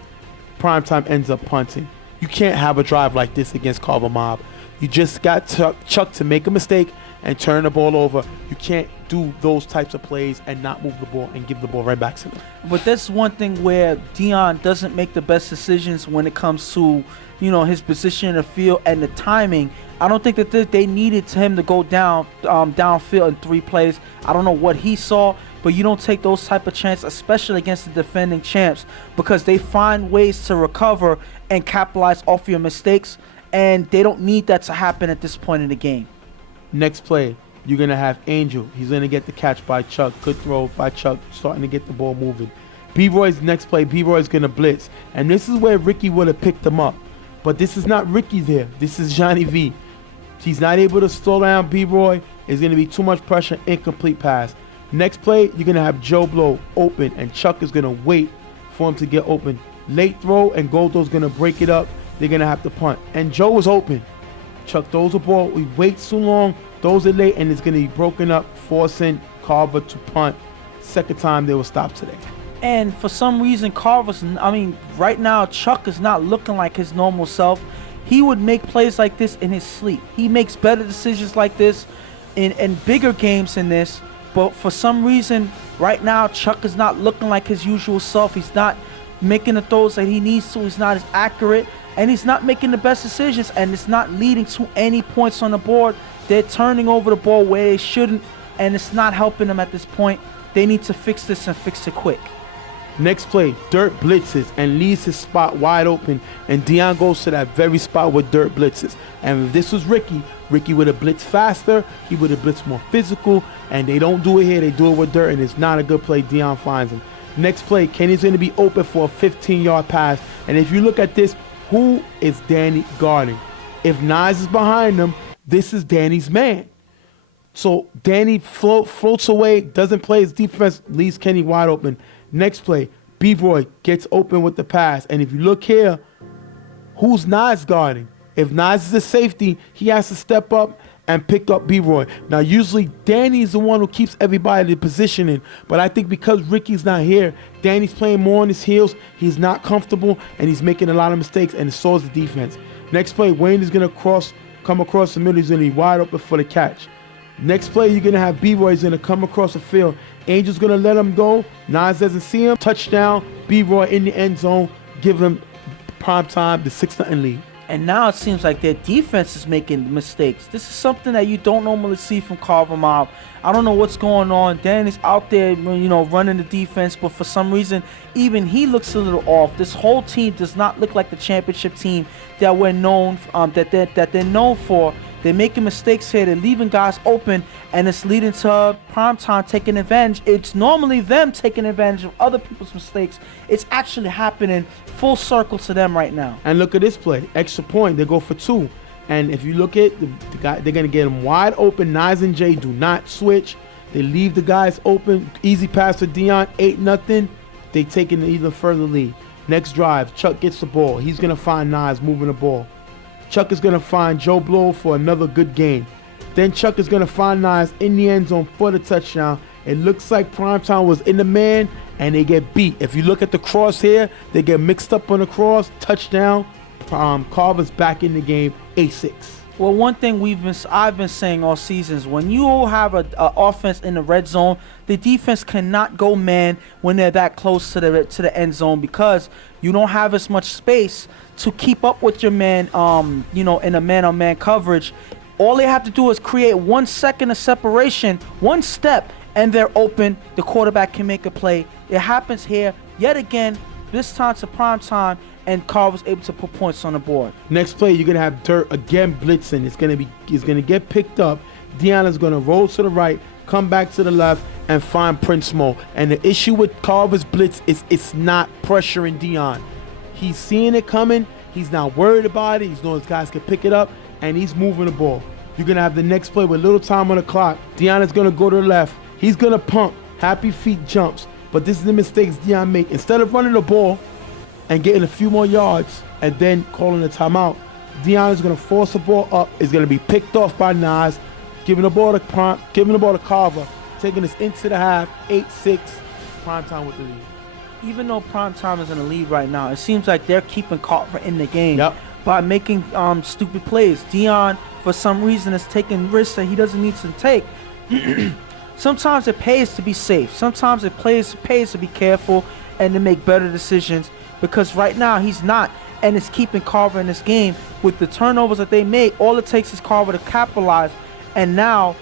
Primetime ends up punting. You can't have a drive like this against Carver Mob. You just got Chuck to make a mistake and turn the ball over. You can't do those types of plays and not move the ball and give the ball right back to them. But that's one thing where Dion doesn't make the best decisions when it comes to, his position in the field and the timing. I don't think that they needed him to go downfield in 3 plays. I don't know what he saw, but you don't take those type of chances, especially against the defending champs, because they find ways to recover and capitalize off your mistakes, and they don't need that to happen at this point in the game. Next play, you're going to have Angel. He's going to get the catch by Chuck. Good throw by Chuck, starting to get the ball moving. B-Roy's next play, B-Roy's going to blitz. And this is where Ricky would have picked him up. But this is not Ricky there. This is Johnny V. He's not able to slow down B-Roy. It's going to be too much pressure, incomplete pass. Next play, you're going to have Joe Blow open, and Chuck is going to wait for him to get open. Late throw, and Goldo's going to break it up. They're going to have to punt. And Joe was open. Chuck throws the ball. We wait too long. Throws it late, and it's going to be broken up, forcing Carver to punt. Second time they will stop today. And for some reason, right now, Chuck is not looking like his normal self. he would make plays like this in his sleep. He makes better decisions like this in bigger games than this. But for some reason, right now, Chuck is not looking like his usual self. He's not making the throws that he needs to. He's not as accurate, and he's not making the best decisions, and it's not leading to any points on the board. They're turning over the ball where they shouldn't, and it's not helping them at this point. They need to fix this and fix it quick. Next play, Dirt blitzes and leaves his spot wide open, and Deion goes to that very spot where Dirt blitzes. And if this was Ricky would have blitzed faster, he would have blitzed more physical, and they don't do it here, they do it with Dirt, and it's not a good play. Deion finds him. Next play, Kenny's going to be open for a 15-yard pass, and if you look at this, who is Danny guarding? If Nas is behind him, this is Danny's man. So Danny floats away, doesn't play his defense, leaves Kenny wide open. Next play, B-Roy gets open with the pass. And if you look here, who's Nas guarding? If Nas is a safety, he has to step up and pick up B-Roy. Now, usually Danny's the one who keeps everybody in positioning. But I think because Ricky's not here, Danny's playing more on his heels. He's not comfortable, and he's making a lot of mistakes, and it slows the defense. Next play, Wayne is going to come across the middle. He's going to be wide open for the catch. Next play, you're going to have B-Roy's going to come across the field. Angel's going to let him go. Nas doesn't see him. Touchdown. B-Roy in the end zone. Give him prime time, the 6-0 lead. And now it seems like their defense is making mistakes. This is something that you don't normally see from Carver Mob. I don't know what's going on. Danny's out there, running the defense, but for some reason, even he looks a little off. This whole team does not look like the championship team that we're known, that they're known for. They're making mistakes here. They're leaving guys open, and it's leading to Primetime taking advantage. It's normally them taking advantage of other people's mistakes. It's actually happening full circle to them right now. And look at this play. Extra point. They go for 2. And if you look at the guy, they're going to get him wide open. Nas and Jay do not switch. They leave the guys open. Easy pass to Deion. 8-0. They take an even further lead. Next drive, Chuck gets the ball. He's going to find Nas moving the ball. Chuck is going to find Joe Blow for another good game. Then Chuck is going to find Nas in the end zone for the touchdown. It looks like Primetime was in the man, and they get beat. If you look at the cross here, they get mixed up on the cross. Touchdown. Carver's back in the game, 8-6. Well, one thing I've been saying all season is when you have an offense in the red zone, the defense cannot go man when they're that close to the end zone because you don't have as much space to keep up with your man, in a man-on-man coverage. All they have to do is create 1 second of separation, 1 step, and they're open. The quarterback can make a play. It happens here yet again, this time to Primetime, and Carver's able to put points on the board. Next play, you're gonna have Dirt again blitzing. It's gonna get picked up. Deanna's gonna roll to the right, come back to the left, and find Prince Mo. And the issue with Carver's blitz is it's not pressuring Deion. He's seeing it coming. He's not worried about it. He's knowing his guys can pick it up, and he's moving the ball. You're gonna have the next play with little time on the clock. Deanna's gonna go to the left. He's gonna pump. Happy feet jumps. But this is the mistakes Deion make. Instead of running the ball and getting a few more yards and then calling a timeout, Deion is going to force the ball up. It's going to be picked off by Nas, giving the ball to Carver, taking us into the half, 8-6, Primetime with the lead. Even though Primetime is in the lead right now, it seems like they're keeping Carver in the game by making stupid plays. Deion, for some reason, is taking risks that he doesn't need to take. Sometimes it pays to be safe. Sometimes it pays to be careful and to make better decisions. Because right now he's not, and it's keeping Carver in this game. With the turnovers that they make, all it takes is Carver to capitalize. And now,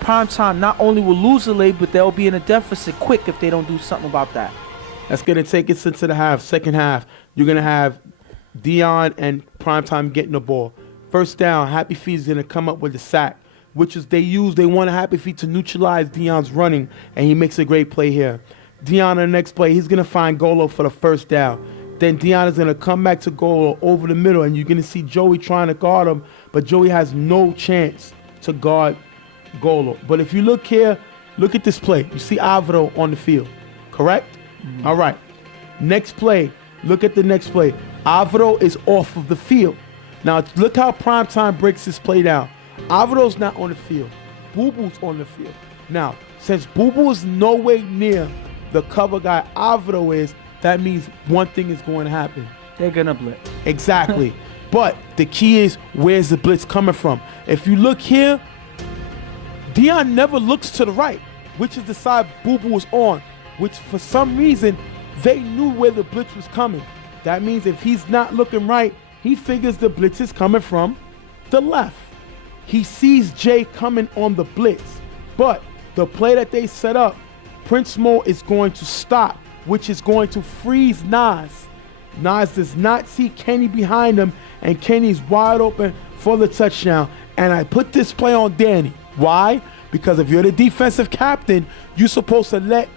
Primetime not only will lose the lead, but they'll be in a deficit quick if they don't do something about that. That's going to take us into the half. Second half, you're going to have Deion and Primetime getting the ball. First down, Happy Feet is going to come up with the sack, which is they want a Happy Feet to neutralize Deion's running, and he makes a great play here. Deion on the next play, he's going to find Golo for the first down. Then Deion is going to come back to Golo over the middle, and you're going to see Joey trying to guard him, but Joey has no chance to guard Golo. But if you look here, look at this play. You see Alvaro on the field, correct? Mm-hmm. All right. Next play, look at the next play. Alvaro is off of the field. Now, look how Primetime breaks this play down. Alvaro's not on the field. Boo Boo's on the field. Now, since Boo Boo is nowhere near the cover guy Alvaro is, that means one thing is going to happen. They're going to blitz. Exactly. But the key is, where's the blitz coming from? If you look here, Dion never looks to the right, which is the side Boo Boo was on, which for some reason, they knew where the blitz was coming. That means if he's not looking right, he figures the blitz is coming from the left. He sees Jay coming on the blitz, but the play that they set up, Prince Mo is going to stop, which is going to freeze Nas. Nas does not see Kenny behind him, and Kenny's wide open for the touchdown. And I put this play on Danny. Why? Because if you're the defensive captain, you're supposed to let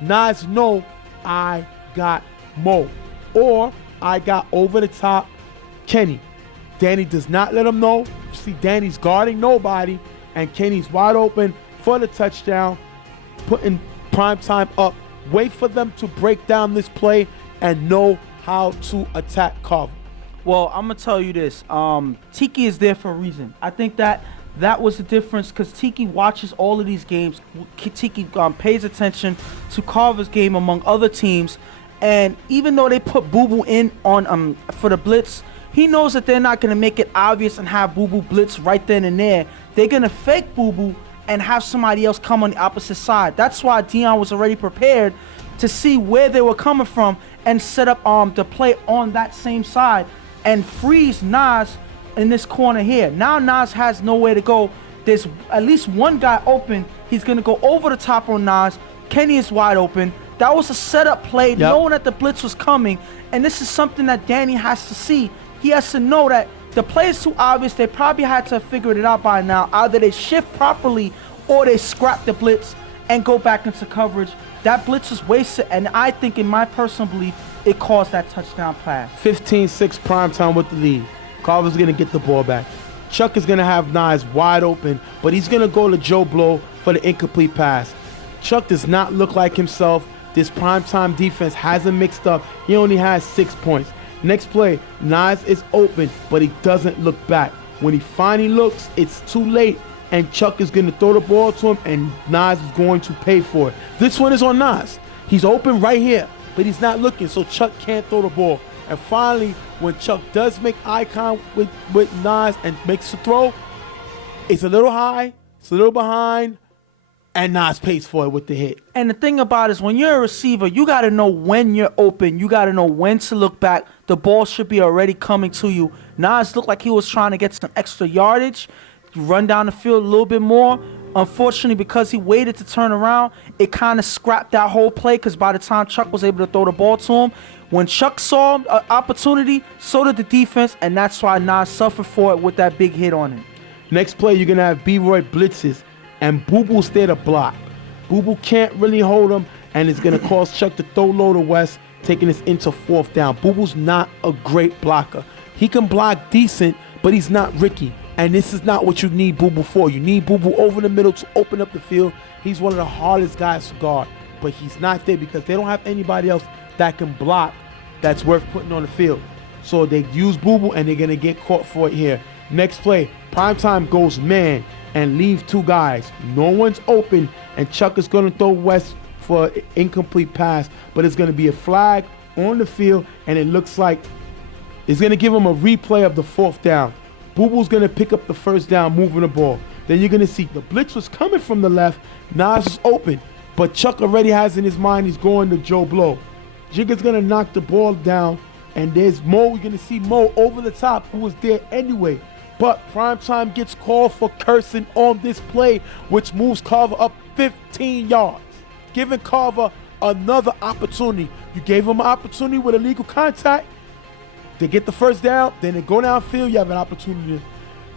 Nas know, I got Mo, or I got over the top Kenny. Danny does not let him know. You see, Danny's guarding nobody, and Kenny's wide open for the touchdown, putting prime time up. Wait for them to break down this play and know how to attack Carver. Well, I'm gonna tell you this. Tiki is there for a reason. I think that was the difference, because Tiki watches all of these games. Tiki pays attention to Carver's game among other teams, and even though they put Boo Boo in on for the blitz, he knows that they're not gonna make it obvious and have Boo Boo blitz right then and there. They're gonna fake Boo Boo and have somebody else come on the opposite side. That's why Dion was already prepared to see where they were coming from and set up the play on that same side and freeze Nas in this corner here. Now Nas has nowhere to go. There's at least one guy open. He's gonna go over the top on Nas. Kenny is wide open. That was a setup play, knowing that the blitz was coming. And this is something that Danny has to see. He has to know that the play is too obvious. They probably had to have figured it out by now. Either they shift properly or they scrap the blitz and go back into coverage. That blitz was wasted, and I think, in my personal belief, it caused that touchdown pass. 15-6 primetime with the lead. Carver's going to get the ball back. Chuck is going to have Nas wide open, but he's going to go to Joe Blow for the incomplete pass. Chuck does not look like himself. This primetime defense hasn't mixed up. He only has 6 points. Next play, Nas is open, but he doesn't look back. When he finally looks, it's too late, and Chuck is going to throw the ball to him, and Nas is going to pay for it. This one is on Nas. He's open right here, but he's not looking, so Chuck can't throw the ball. And finally, when Chuck does make eye contact with Nas and makes the throw, it's a little high, it's a little behind, and Nas pays for it with the hit. And the thing about it is, when you're a receiver, you got to know when you're open. You got to know when to look back. The ball should be already coming to you. Nas looked like he was trying to get some extra yardage, run down the field a little bit more. Unfortunately, because he waited to turn around, it kind of scrapped that whole play, because by the time Chuck was able to throw the ball to him, when Chuck saw an opportunity, so did the defense, and that's why Nas suffered for it with that big hit on him. Next play, you're going to have B-Roy blitzes, and Boo Boo's there to block. Boo Boo can't really hold him, and it's going to cause Chuck to throw low to West, taking us into fourth down. Boo Boo's not a great blocker. He can block decent, but he's not Ricky. And this is not what you need Boo Boo for. You need Boo Boo over the middle to open up the field. He's one of the hardest guys to guard, but he's not there because they don't have anybody else that can block that's worth putting on the field. So they use Boo Boo, and they're going to get caught for it here. Next play, Primetime goes man and leave two guys. No one's open, and Chuck is going to throw West for an incomplete pass, but it's going to be a flag on the field, and it looks like it's going to give him a replay of the fourth down. Boo Boo's going to pick up the first down, moving the ball. Then you're going to see the blitz was coming from the left. Nas is open, but Chuck already has in his mind he's going to Joe Blow. Jigga's going to knock the ball down, and there's Mo. You're going to see Mo over the top, who was there anyway. But Primetime gets called for cursing on this play, which moves Carver up 15 yards, giving Carver another opportunity. You gave him an opportunity with illegal contact. They get the first down, then they go downfield. You have an opportunity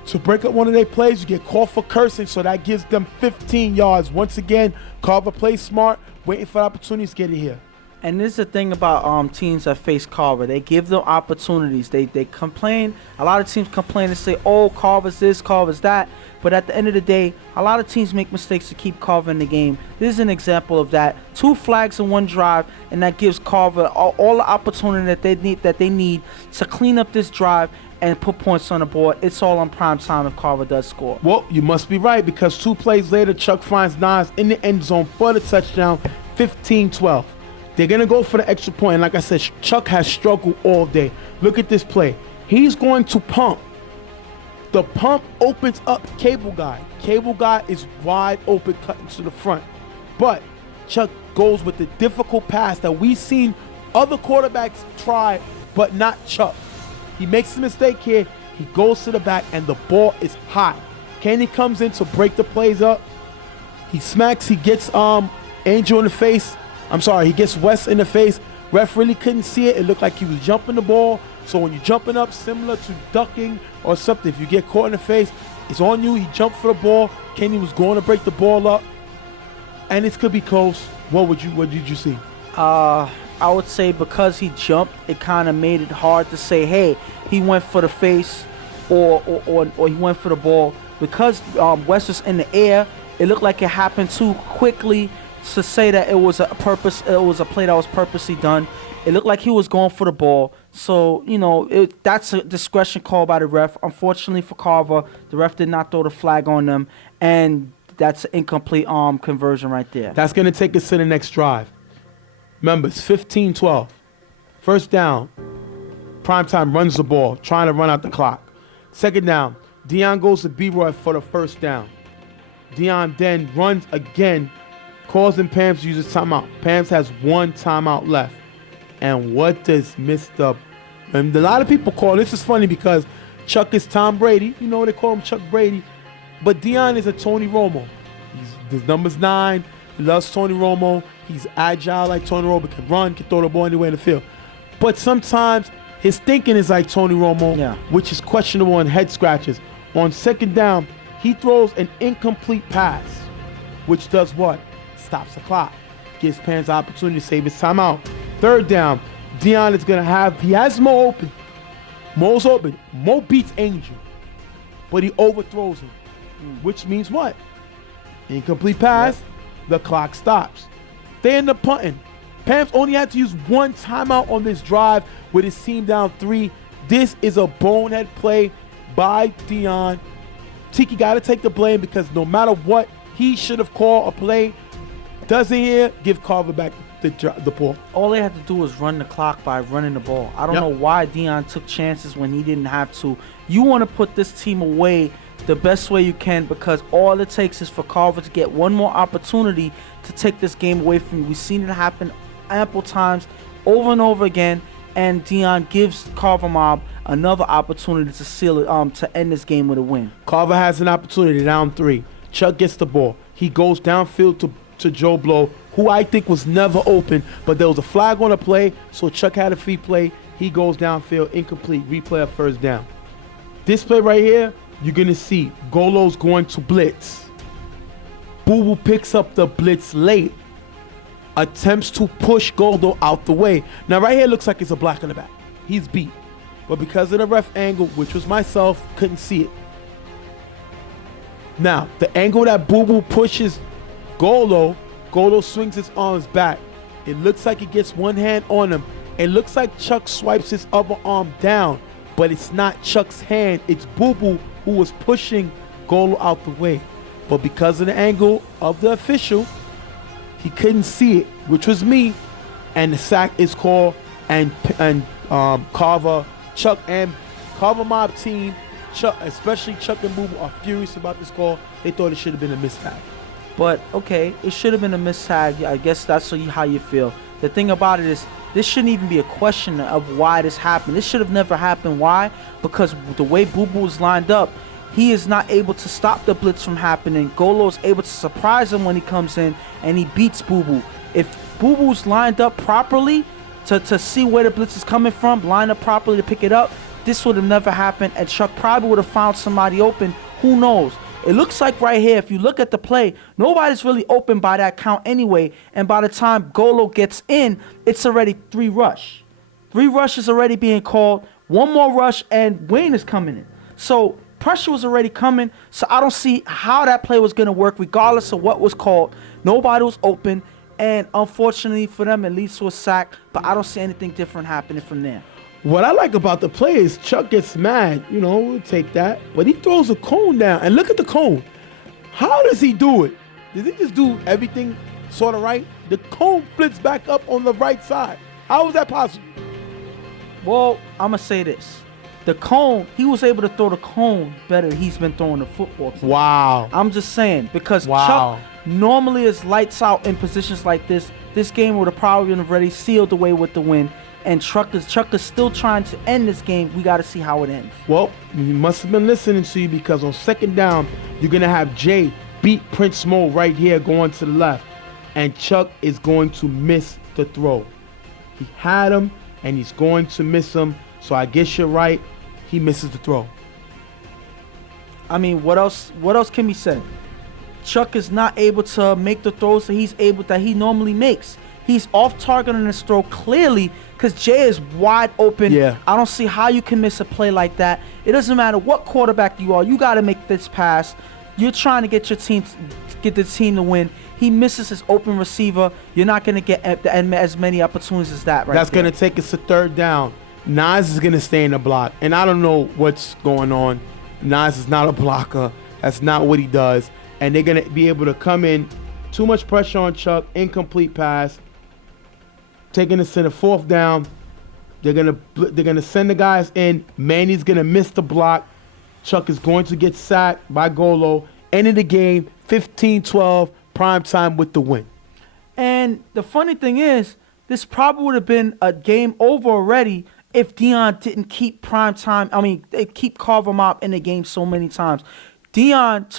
to break up one of their plays. You get called for cursing, so that gives them 15 yards. Once again, Carver plays smart, waiting for opportunities to get it here. And this is the thing about teams that face Carver. They give them opportunities. They complain. A lot of teams complain and say, oh, Carver's this, Carver's that. But at the end of the day, a lot of teams make mistakes to keep Carver in the game. This is an example of that. 2 flags in one drive, and that gives Carver all the opportunity that they need to clean up this drive and put points on the board. It's all on prime time if Carver does score. Well, you must be right, because 2 plays later, Chuck finds Nas in the end zone for the touchdown, 15-12. They're going to go for the extra point. And like I said, Chuck has struggled all day. Look at this play. He's going to pump. The pump opens up Cable Guy. Cable Guy is wide open, cutting to the front. But Chuck goes with the difficult pass that we've seen other quarterbacks try, but not Chuck. He makes a mistake here. He goes to the back, and the ball is high. Kenny comes in to break the plays up. He smacks. He gets Angel in the face. I'm sorry, he gets West in the face. Ref really couldn't see it. It looked like he was jumping the ball. So when you're jumping up, similar to ducking or something, if you get caught in the face, it's on you. He jumped for the ball. Kenny was going to break the ball up, and it could be close. What did you see? I would say because he jumped, it kind of made it hard to say, hey, he went for the face or he went for the ball. Because West was in the air, it looked like it happened too quickly to say that it was a play that was purposely done. It looked like he was going for the ball. So, that's a discretion call by the ref. Unfortunately for Carver, the ref did not throw the flag on them, and that's an incomplete conversion right there. That's going to take us to the next drive. Remember, it's 15-12. First down. Primetime runs the ball, trying to run out the clock. Second down. Deion goes to B-Roy for the first down. Deion then runs again, calls in Pams to use his timeout. Pams has one timeout left. And what does and a lot of people call, this is funny because Chuck is Tom Brady. They call him Chuck Brady. But Deion is a Tony Romo. His number's 9. He loves Tony Romo. He's agile like Tony Romo, can run, can throw the ball anywhere in the field. But sometimes his thinking is like Tony Romo, which is questionable and head scratches. On second down, he throws an incomplete pass, which does what? Stops the clock. Gives Pans the opportunity to save his timeout. Third down, Deion is going to he has Mo open. Mo's open. Mo beats Angel, but he overthrows him, which means what? Incomplete pass, the clock stops. They end up punting. Pams only had to use one timeout on this drive with his team down 3. This is a bonehead play by Deion. Tiki got to take the blame because no matter what, he should have called a play. Doesn't here, give Carver back the ball. All they had to do was run the clock by running the ball. I don't know why Deion took chances when he didn't have to. You want to put this team away the best way you can because all it takes is for Carver to get one more opportunity to take this game away from you. We've seen it happen ample times over and over again, and Deion gives Carver Mob another opportunity to seal it, to end this game with a win. Carver has an opportunity down 3. Chuck gets the ball. He goes downfield to Joe Blow, who I think was never open, but there was a flag on the play, so Chuck had a free play. He goes downfield, incomplete, replay of first down. This play right here, you're going to see Golo's going to blitz. Boo Boo picks up the blitz late, attempts to push Goldo out the way. Now right here looks like it's a block in the back. He's beat. But because of the ref angle, which was myself, couldn't see it. Now, the angle that Boo Boo pushes Golo swings his arms back. It looks like he gets one hand on him. It looks like Chuck swipes his other arm down, but it's not Chuck's hand. It's Boo Boo who was pushing Golo out the way. But because of the angle of the official, he couldn't see it, which was me, and the sack is called, and Carver, Chuck, and Carver Mob team, Chuck, especially Chuck and Boo Boo, are furious about this call. They thought it should have been a mistake. But, okay, it should have been a mistag. I guess that's how you feel. The thing about it is, this shouldn't even be a question of why this happened. This should have never happened. Why? Because the way Boo Boo is lined up, he is not able to stop the blitz from happening. Golo is able to surprise him when he comes in, and he beats Boo Boo. If Boo Boo's lined up properly to see where the blitz is coming from, line up properly to pick it up, this would have never happened, and Chuck probably would have found somebody open. Who knows? It looks like right here, if you look at the play, nobody's really open by that count anyway. And by the time Golo gets in, it's already 3 rush. 3 rushes already being called. 1 more rush, and Wayne is coming in. So pressure was already coming. So I don't see how that play was going to work, regardless of what was called. Nobody was open. And unfortunately for them, it leads to a sack. But I don't see anything different happening from there. What I like about the play is Chuck gets mad, we'll take that, but he throws a cone down. And look at the cone. How does he do it? Does he just do everything sort of right? The cone flips back up on the right side. How is that possible? Well, I'm going to say this. The cone, he was able to throw the cone better than he's been throwing the football to. Wow. I'm just saying, because Wow. Chuck normally is lights out in positions like this. This game would have probably been already sealed away with the win. And Chuck is still trying to end this game. We got to see how it ends. Well, he must have been listening to you, because on second down, you're going to have Jay beat Prince Mo right here going to the left. And Chuck is going to miss the throw. He had him, and he's going to miss him. So I guess you're right. He misses the throw. I mean, what else can be said? Chuck is not able to make the throws that he normally makes. He's off target on his throw clearly because Jay is wide open. Yeah. I don't see how you can miss a play like that. It doesn't matter what quarterback you are. You got to make this pass. You're trying to get the team to win. He misses his open receiver. You're not going to get as many opportunities as that That's going to take us to third down. Nas is going to stay in the block. And I don't know what's going on. Nas is not a blocker. That's not what he does. And they're going to be able to come in. Too much pressure on Chuck. Incomplete pass. Taking us to the fourth down. They're gonna send the guys in. Manny's gonna miss the block. Chuck is going to get sacked by Golo. End of the game, 15-12, prime time with the win. And the funny thing is, this probably would have been a game over already if Deion didn't keep keep Carver Mob in the game so many times. Deion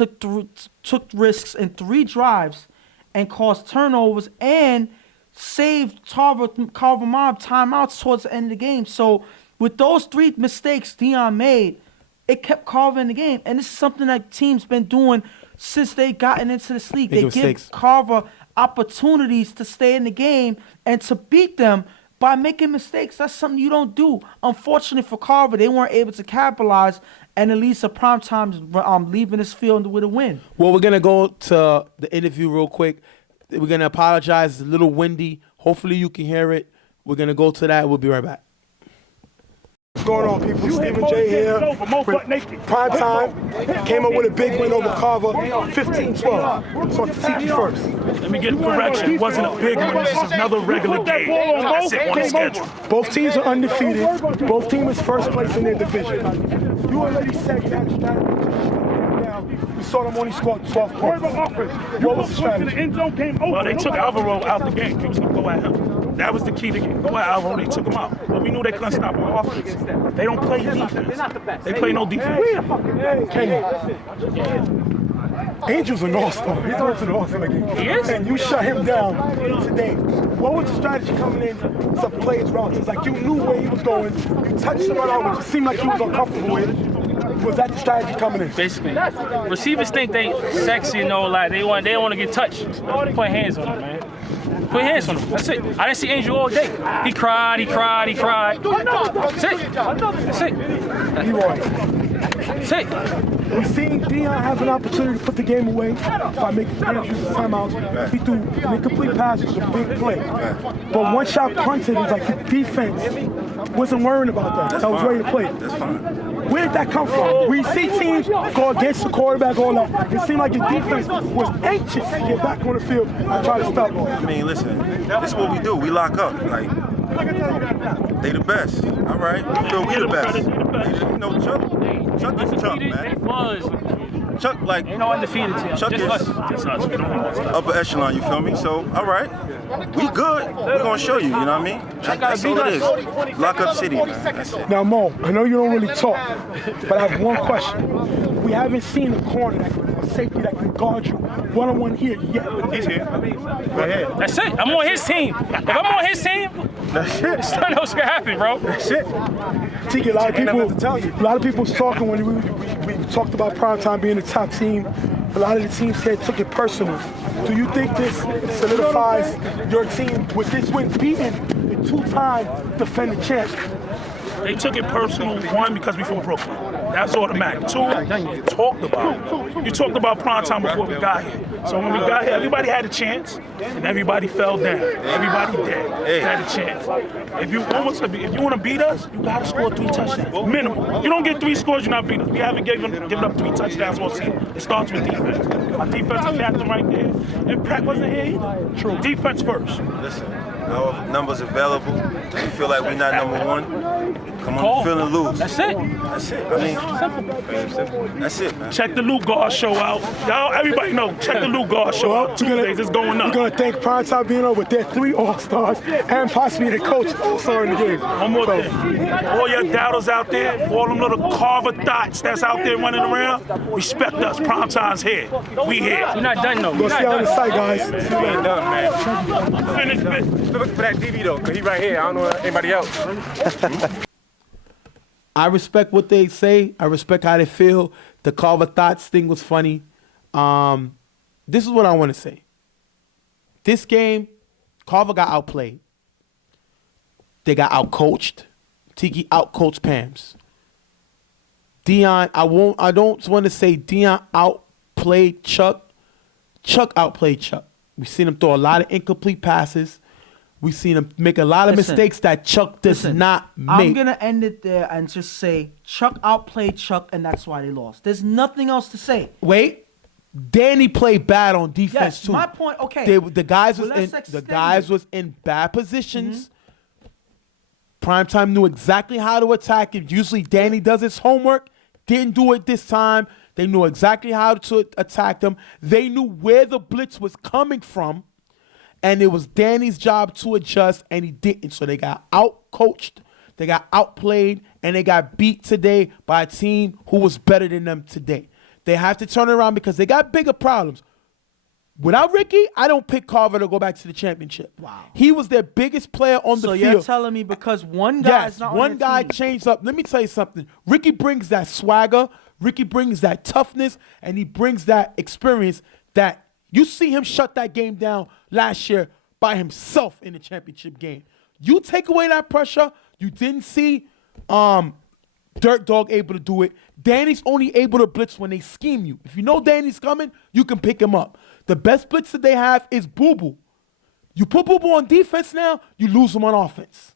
took risks in 3 drives and caused turnovers and saved Carver Mob timeouts towards the end of the game. So with those 3 mistakes Deion made, it kept Carver in the game. And this is something that teams been doing since they gotten into this league. They give Carver opportunities to stay in the game and to beat them by making mistakes. That's something you don't do. Unfortunately for Carver, they weren't able to capitalize, and at least a prime time leaving this field with a win. Well, we're going to go to the interview real quick. We're going to apologize. It's a little windy. Hopefully you can hear it. We're going to go to that. We'll be right back. What's going on, people? Stephen J here. Prime time. Came up with a big win over Carver, 15-12. So to teach you first. Let me get a correction. It wasn't a big one. This is another regular game. That's it on the schedule. Both teams are undefeated. Both teams is first place in their division. You already said you had a strategy. We saw them only score 12 points. What was the strategy? Well, they took Alvaro out the game. He was going to go at him. That was the key to get. Go at Alvaro. They took him out. But we knew they couldn't stop our offense. They don't play defense. They play no defense. Kenny. Angel's an all-star. He's on to the all-star game. He is? And you shut him down today. What was the strategy coming in to play his routes? It's like you knew where he was going. You touched him out, which it seemed like he was uncomfortable with. Was that the strategy coming in? Basically, receivers think they sexy and all that. They don't want to get touched. Put hands on them, man. Put hands on him. That's it. I didn't see Angel all day. He cried. That's it. That's it. Leroy. That's it. We've seen Deion have an opportunity to put the game away by making use of timeouts. He threw an incomplete pass, which was a big play. But once y'all punted, it was like the defense wasn't worrying about that. That was ready to play. That's fine. Where did that come from? We see teams go against the quarterback, all that. It seemed like the defense was anxious to get back on the field and try to stop them. I mean, listen, this is what we do. We lock up. Like, they the best. All right? We feel we the best. You know, Chuck is Chuck, man. Chuck, like, Ain't no undefeated team. Chuck is We don't know. upper echelon, you feel me? So, all right, we good. We're going to show you, you know what I mean? That's all it is. Lock up city, man. That's it. Now, Mo, I know you don't really talk, but I have one question. We haven't seen a corner, a safety that can guard you one-on-one here yet. He's here. Go ahead. That's it. I'm on his team. If I'm on his team, That's it. there's nothing else gonna happen, bro. That's it. Tiki, a lot of people was talking when we talked about primetime being the top team. A lot of the teams here took it personal. Do you think this solidifies your team with this win beating the 2-time defending champs? They took it personal, one, because we from Brooklyn. That's automatic. Two, you talked about prime time before we got here. So when we got here, everybody had a chance, and everybody fell down. Everybody did. Had a chance. If you want to beat us, you got to score 3 touchdowns, minimum. You don't get 3 scores, you're not beating us. We haven't given up 3 touchdowns all season. It starts with defense. Our defensive captain right there, and Pratt wasn't here either. True. Defense first. Listen, our numbers available. You feel like we're not number 1? Come on the field and lose. That's it. That's it. I mean, simple. That's it, man. Check the Luke Gar show out. Y'all, everybody know. Check the Luke Gar show out. Tuesdays, it's going up. We're going to thank Primetime being over with their 3 All-Stars and possibly the coach All-Star in the game. One more thing. All your doubters out there, all them little Carver thoughts that's out there running around, respect us. Primetime's here. We here. We're not done, though. Go see you on the site, guys. We ain't done, man. Finish it. Look for that DB, though, because he right here. I don't know anybody else. I respect what they say. I respect how they feel. The Carver Thoughts thing was funny. This is what I want to say. This game, Carver got outplayed. They got outcoached. Tiki outcoached Pams. Dion, I don't want to say Dion outplayed Chuck. Chuck outplayed Chuck. We've seen him throw a lot of incomplete passes. We've seen him make a lot of mistakes that Chuck does not make. I'm going to end it there and just say Chuck outplayed Chuck, and that's why they lost. There's nothing else to say. Wait. Danny played bad on defense, too. My point, okay. The guys was in bad positions. Primetime knew exactly how to attack it. Usually Danny does his homework. Didn't do it this time. They knew exactly how to attack them. They knew where the blitz was coming from. And it was Danny's job to adjust, and he didn't. So they got out-coached, they got outplayed, and they got beat today by a team who was better than them today. They have to turn it around because they got bigger problems. Without Ricky, I don't pick Carver to go back to the championship. Wow. He was their biggest player on the field. So you're telling me because one guy is not on one guy team. changed up. Let me tell you something. Ricky brings that swagger. Ricky brings that toughness, and he brings that experience that you see him shut that game down last year by himself in the championship game. You take away that pressure, you didn't see Dirt Dog able to do it. Danny's only able to blitz when they scheme you. If you know Danny's coming, you can pick him up. The best blitz that they have is Boo Boo. You put Boo Boo on defense now, you lose him on offense.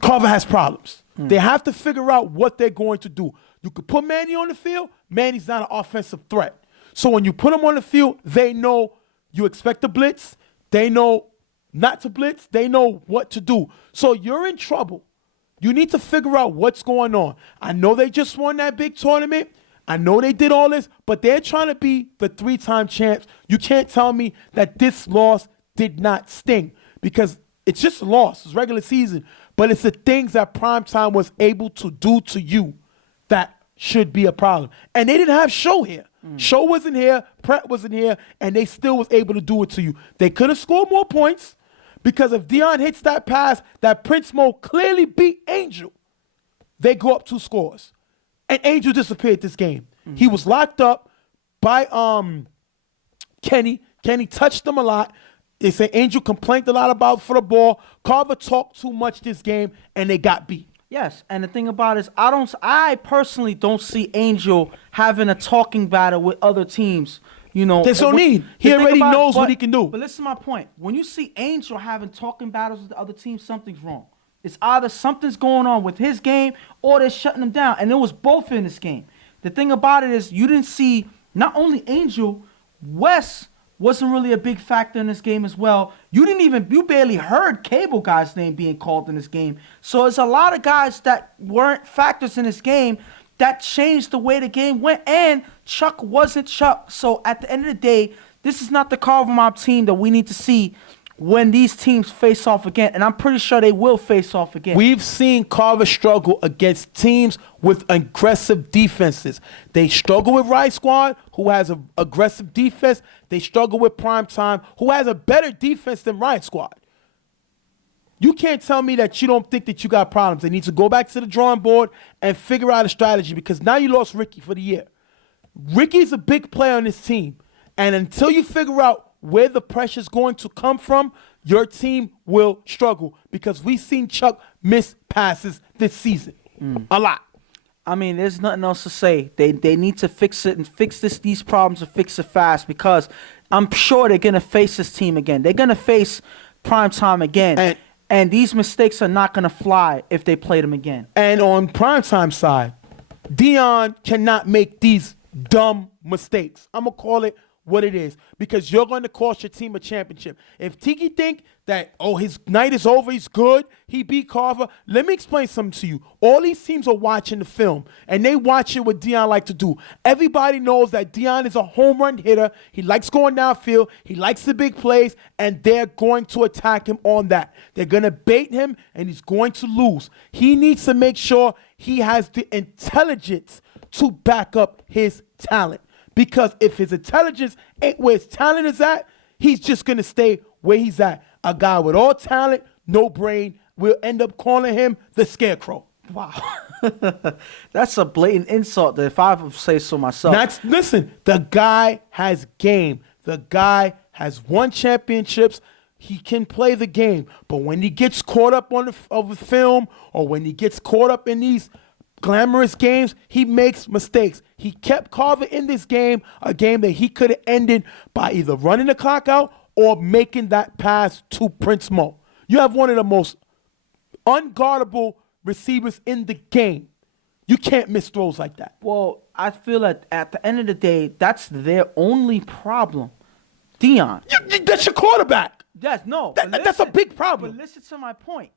Carver has problems. They have to figure out what they're going to do. You could put Manny on the field. Manny's not an offensive threat. So when you put him on the field, they know you expect to blitz. They know not to blitz. They know what to do. So you're in trouble. You need to figure out what's going on. I know they just won that big tournament. I know they did all this, but they're trying to be the 3-time champs. You can't tell me that this loss did not sting because it's just a loss. It's regular season. But it's the things that Primetime was able to do to you that should be a problem. And they didn't have Show here. Show wasn't here, Pratt wasn't here, and they still was able to do it to you. They could have scored more points because if Dion hits that pass that Prince Mo clearly beat Angel, they go up 2 scores. And Angel disappeared this game. He was locked up by Kenny. Kenny touched him a lot. They say Angel complained a lot about for the ball. Carver talked too much this game, and they got beat. Yes, and the thing about it is, I personally don't see Angel having a talking battle with other teams. You know, there's no need. He already knows what he can do. But listen to my point. When you see Angel having talking battles with the other team, something's wrong. It's either something's going on with his game or they're shutting him down, and it was both in this game. The thing about it is, you didn't see not only Angel, Wes wasn't really a big factor in this game as well. You barely heard Cable Guy's name being called in this game. So there's a lot of guys that weren't factors in this game that changed the way the game went, and Chuck wasn't Chuck. So at the end of the day, this is not the Carver Mob team that we need to see when these teams face off again, and I'm pretty sure they will face off again. We've seen Carver struggle against teams with aggressive defenses. They struggle with Riot Squad, who has an aggressive defense. They struggle with Primetime, who has a better defense than Riot Squad. You can't tell me that you don't think that you got problems. They need to go back to the drawing board and figure out a strategy because now you lost Ricky for the year. Ricky's a big player on this team, and until you figure out where the pressure is going to come from, your team will struggle because we've seen Chuck miss passes this season. A lot. I mean, there's nothing else to say. They need to fix it and fix these problems and fix it fast because I'm sure they're gonna face this team again. They're gonna face primetime again, and these mistakes are not gonna fly if they play them again. And on primetime side, Dion cannot make these dumb mistakes. I'm gonna call it what it is because you're going to cost your team a championship. If Tiki think that, oh, his night is over, he's good, he beat Carver, let me explain something to you. All these teams are watching the film, and they watching what Dion like to do. Everybody knows that Dion is a home run hitter. He likes going downfield. He likes the big plays, and they're going to attack him on that. They're going to bait him, and he's going to lose. He needs to make sure he has the intelligence to back up his talent. Because if his intelligence ain't where his talent is at, he's just going to stay where he's at. A guy with all talent, no brain, we'll end up calling him the Scarecrow. Wow. That's a blatant insult if I say so myself. Listen, the guy has game. The guy has won championships. He can play the game. But when he gets caught up on the film or when he gets caught up in these glamorous games, he makes mistakes. He kept Carver in this game, a game that he could have ended by either running the clock out or making that pass to Prince Mo. You have one of the most unguardable receivers in the game. You can't miss throws like that. Well, I feel that at the end of the day, that's their only problem. Dion. That's your quarterback. Yes, no. That's a big problem. But listen to my point.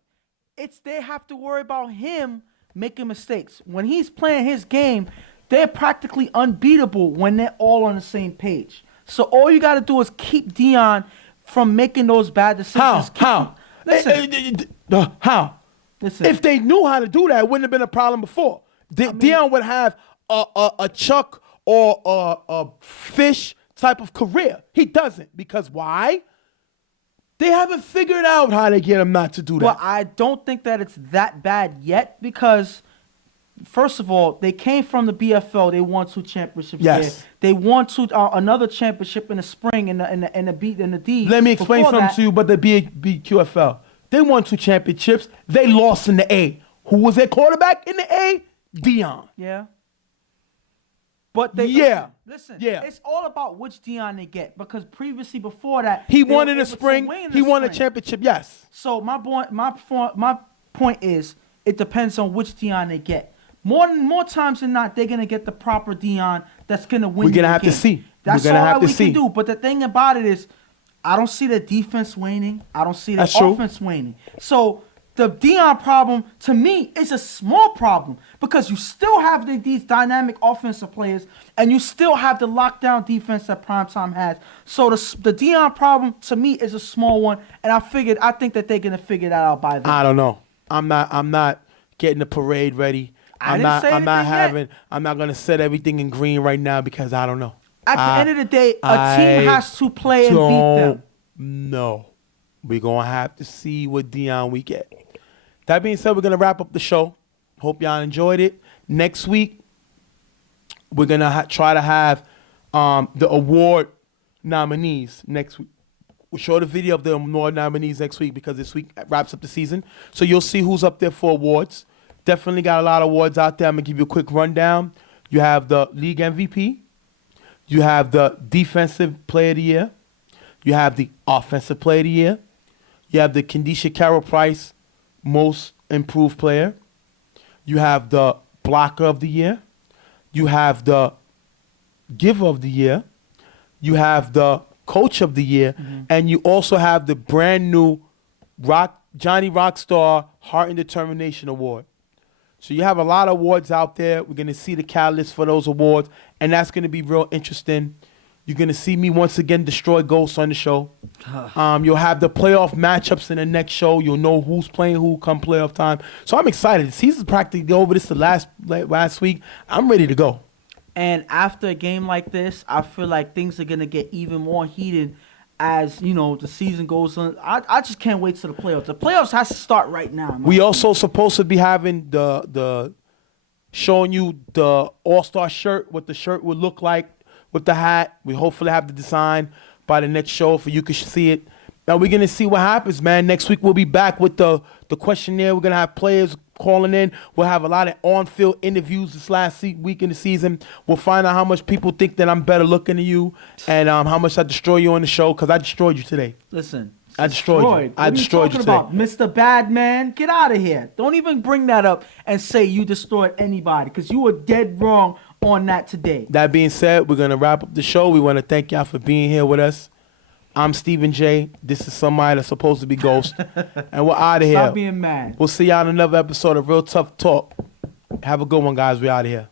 They have to worry about him making mistakes. When he's playing his game, they're practically unbeatable when they're all on the same page. So all you got to do is keep Dion from making those bad decisions. How? How? Listen. If they knew how to do that, it wouldn't have been a problem before. Dion would have a Chuck or a Fish type of career. He doesn't. Because why? They haven't figured out how to get him not to do that. Well, I don't think that it's that bad yet because, first of all, they came from the BFL. They won 2 championships Yes. there. They won another championship in the spring in the D. Let me explain Before something that, to you about the BQFL. They won 2 championships. They lost in the A. Who was their quarterback in the A? Dion. Yeah. But listen, it's all about which Dion they get because previously before that He won in the spring. He won a championship. Yes. So my point is it depends on which Dion they get. More times than not, they're gonna get the proper Dion that's gonna win. We're gonna have to see. That's all we can do. But the thing about it is, I don't see the defense waning. I don't see the offense waning. So the Dion problem, to me, is a small problem because you still have these dynamic offensive players and you still have the lockdown defense that Primetime has. So the Dion problem, to me, is a small one, and I think that they're going to figure that out by then. I don't know. I'm not getting the parade ready. I'm not going to set everything in green right now because I don't know. At the end of the day, a team has to play and beat them. No. We're going to have to see what Dion we get. That being said, we're going to wrap up the show. Hope y'all enjoyed it. Next week, we're going to try to have the award nominees next week. We'll show the video of the award nominees next week because this week wraps up the season. So you'll see who's up there for awards. Definitely got a lot of awards out there. I'm going to give you a quick rundown. You have the league MVP. You have the defensive player of the year. You have the offensive player of the year. You have the Kendisha Carroll Price most improved player. You have the blocker of the year. You have the giver of the year. You have the coach of the year. Mm-hmm. And you also have the brand new Johnny Rockstar Heart and Determination Award. So you have a lot of awards out there. We're going to see the catalyst for those awards, and that's going to be real interesting. You're going to see me once again destroy Ghosts on the show. You'll have the playoff matchups in the next show. You'll know who's playing who come playoff time. So I'm excited. The season's practically over. This is the last week. I'm ready to go. And after a game like this, I feel like things are going to get even more heated as, the season goes on. I just can't wait till the playoffs. The playoffs has to start right now. We also supposed to be having the showing you the All-Star shirt, what the shirt would look like with the hat. We hopefully have the design by the next show for you can see it. Now we're gonna see what happens, man. Next week we'll be back with the questionnaire. We're gonna have players calling in. We'll have a lot of on-field interviews this last week in the season. We'll find out how much people think that I'm better looking than you, and how much I destroy you on the show, because I destroyed you today. Listen. I destroyed you. I destroyed you today. What are you talking about, Mr. Badman? Get out of here. Don't even bring that up and say you destroyed anybody, because you were dead wrong on that today. That being said, we're going to wrap up the show. We want to thank y'all for being here with us. I'm Stephen J. This is somebody that's supposed to be Ghost. And we're out of here. Stop being mad. We'll see y'all in another episode of Real Tough Talk. Have a good one, guys. We're out of here.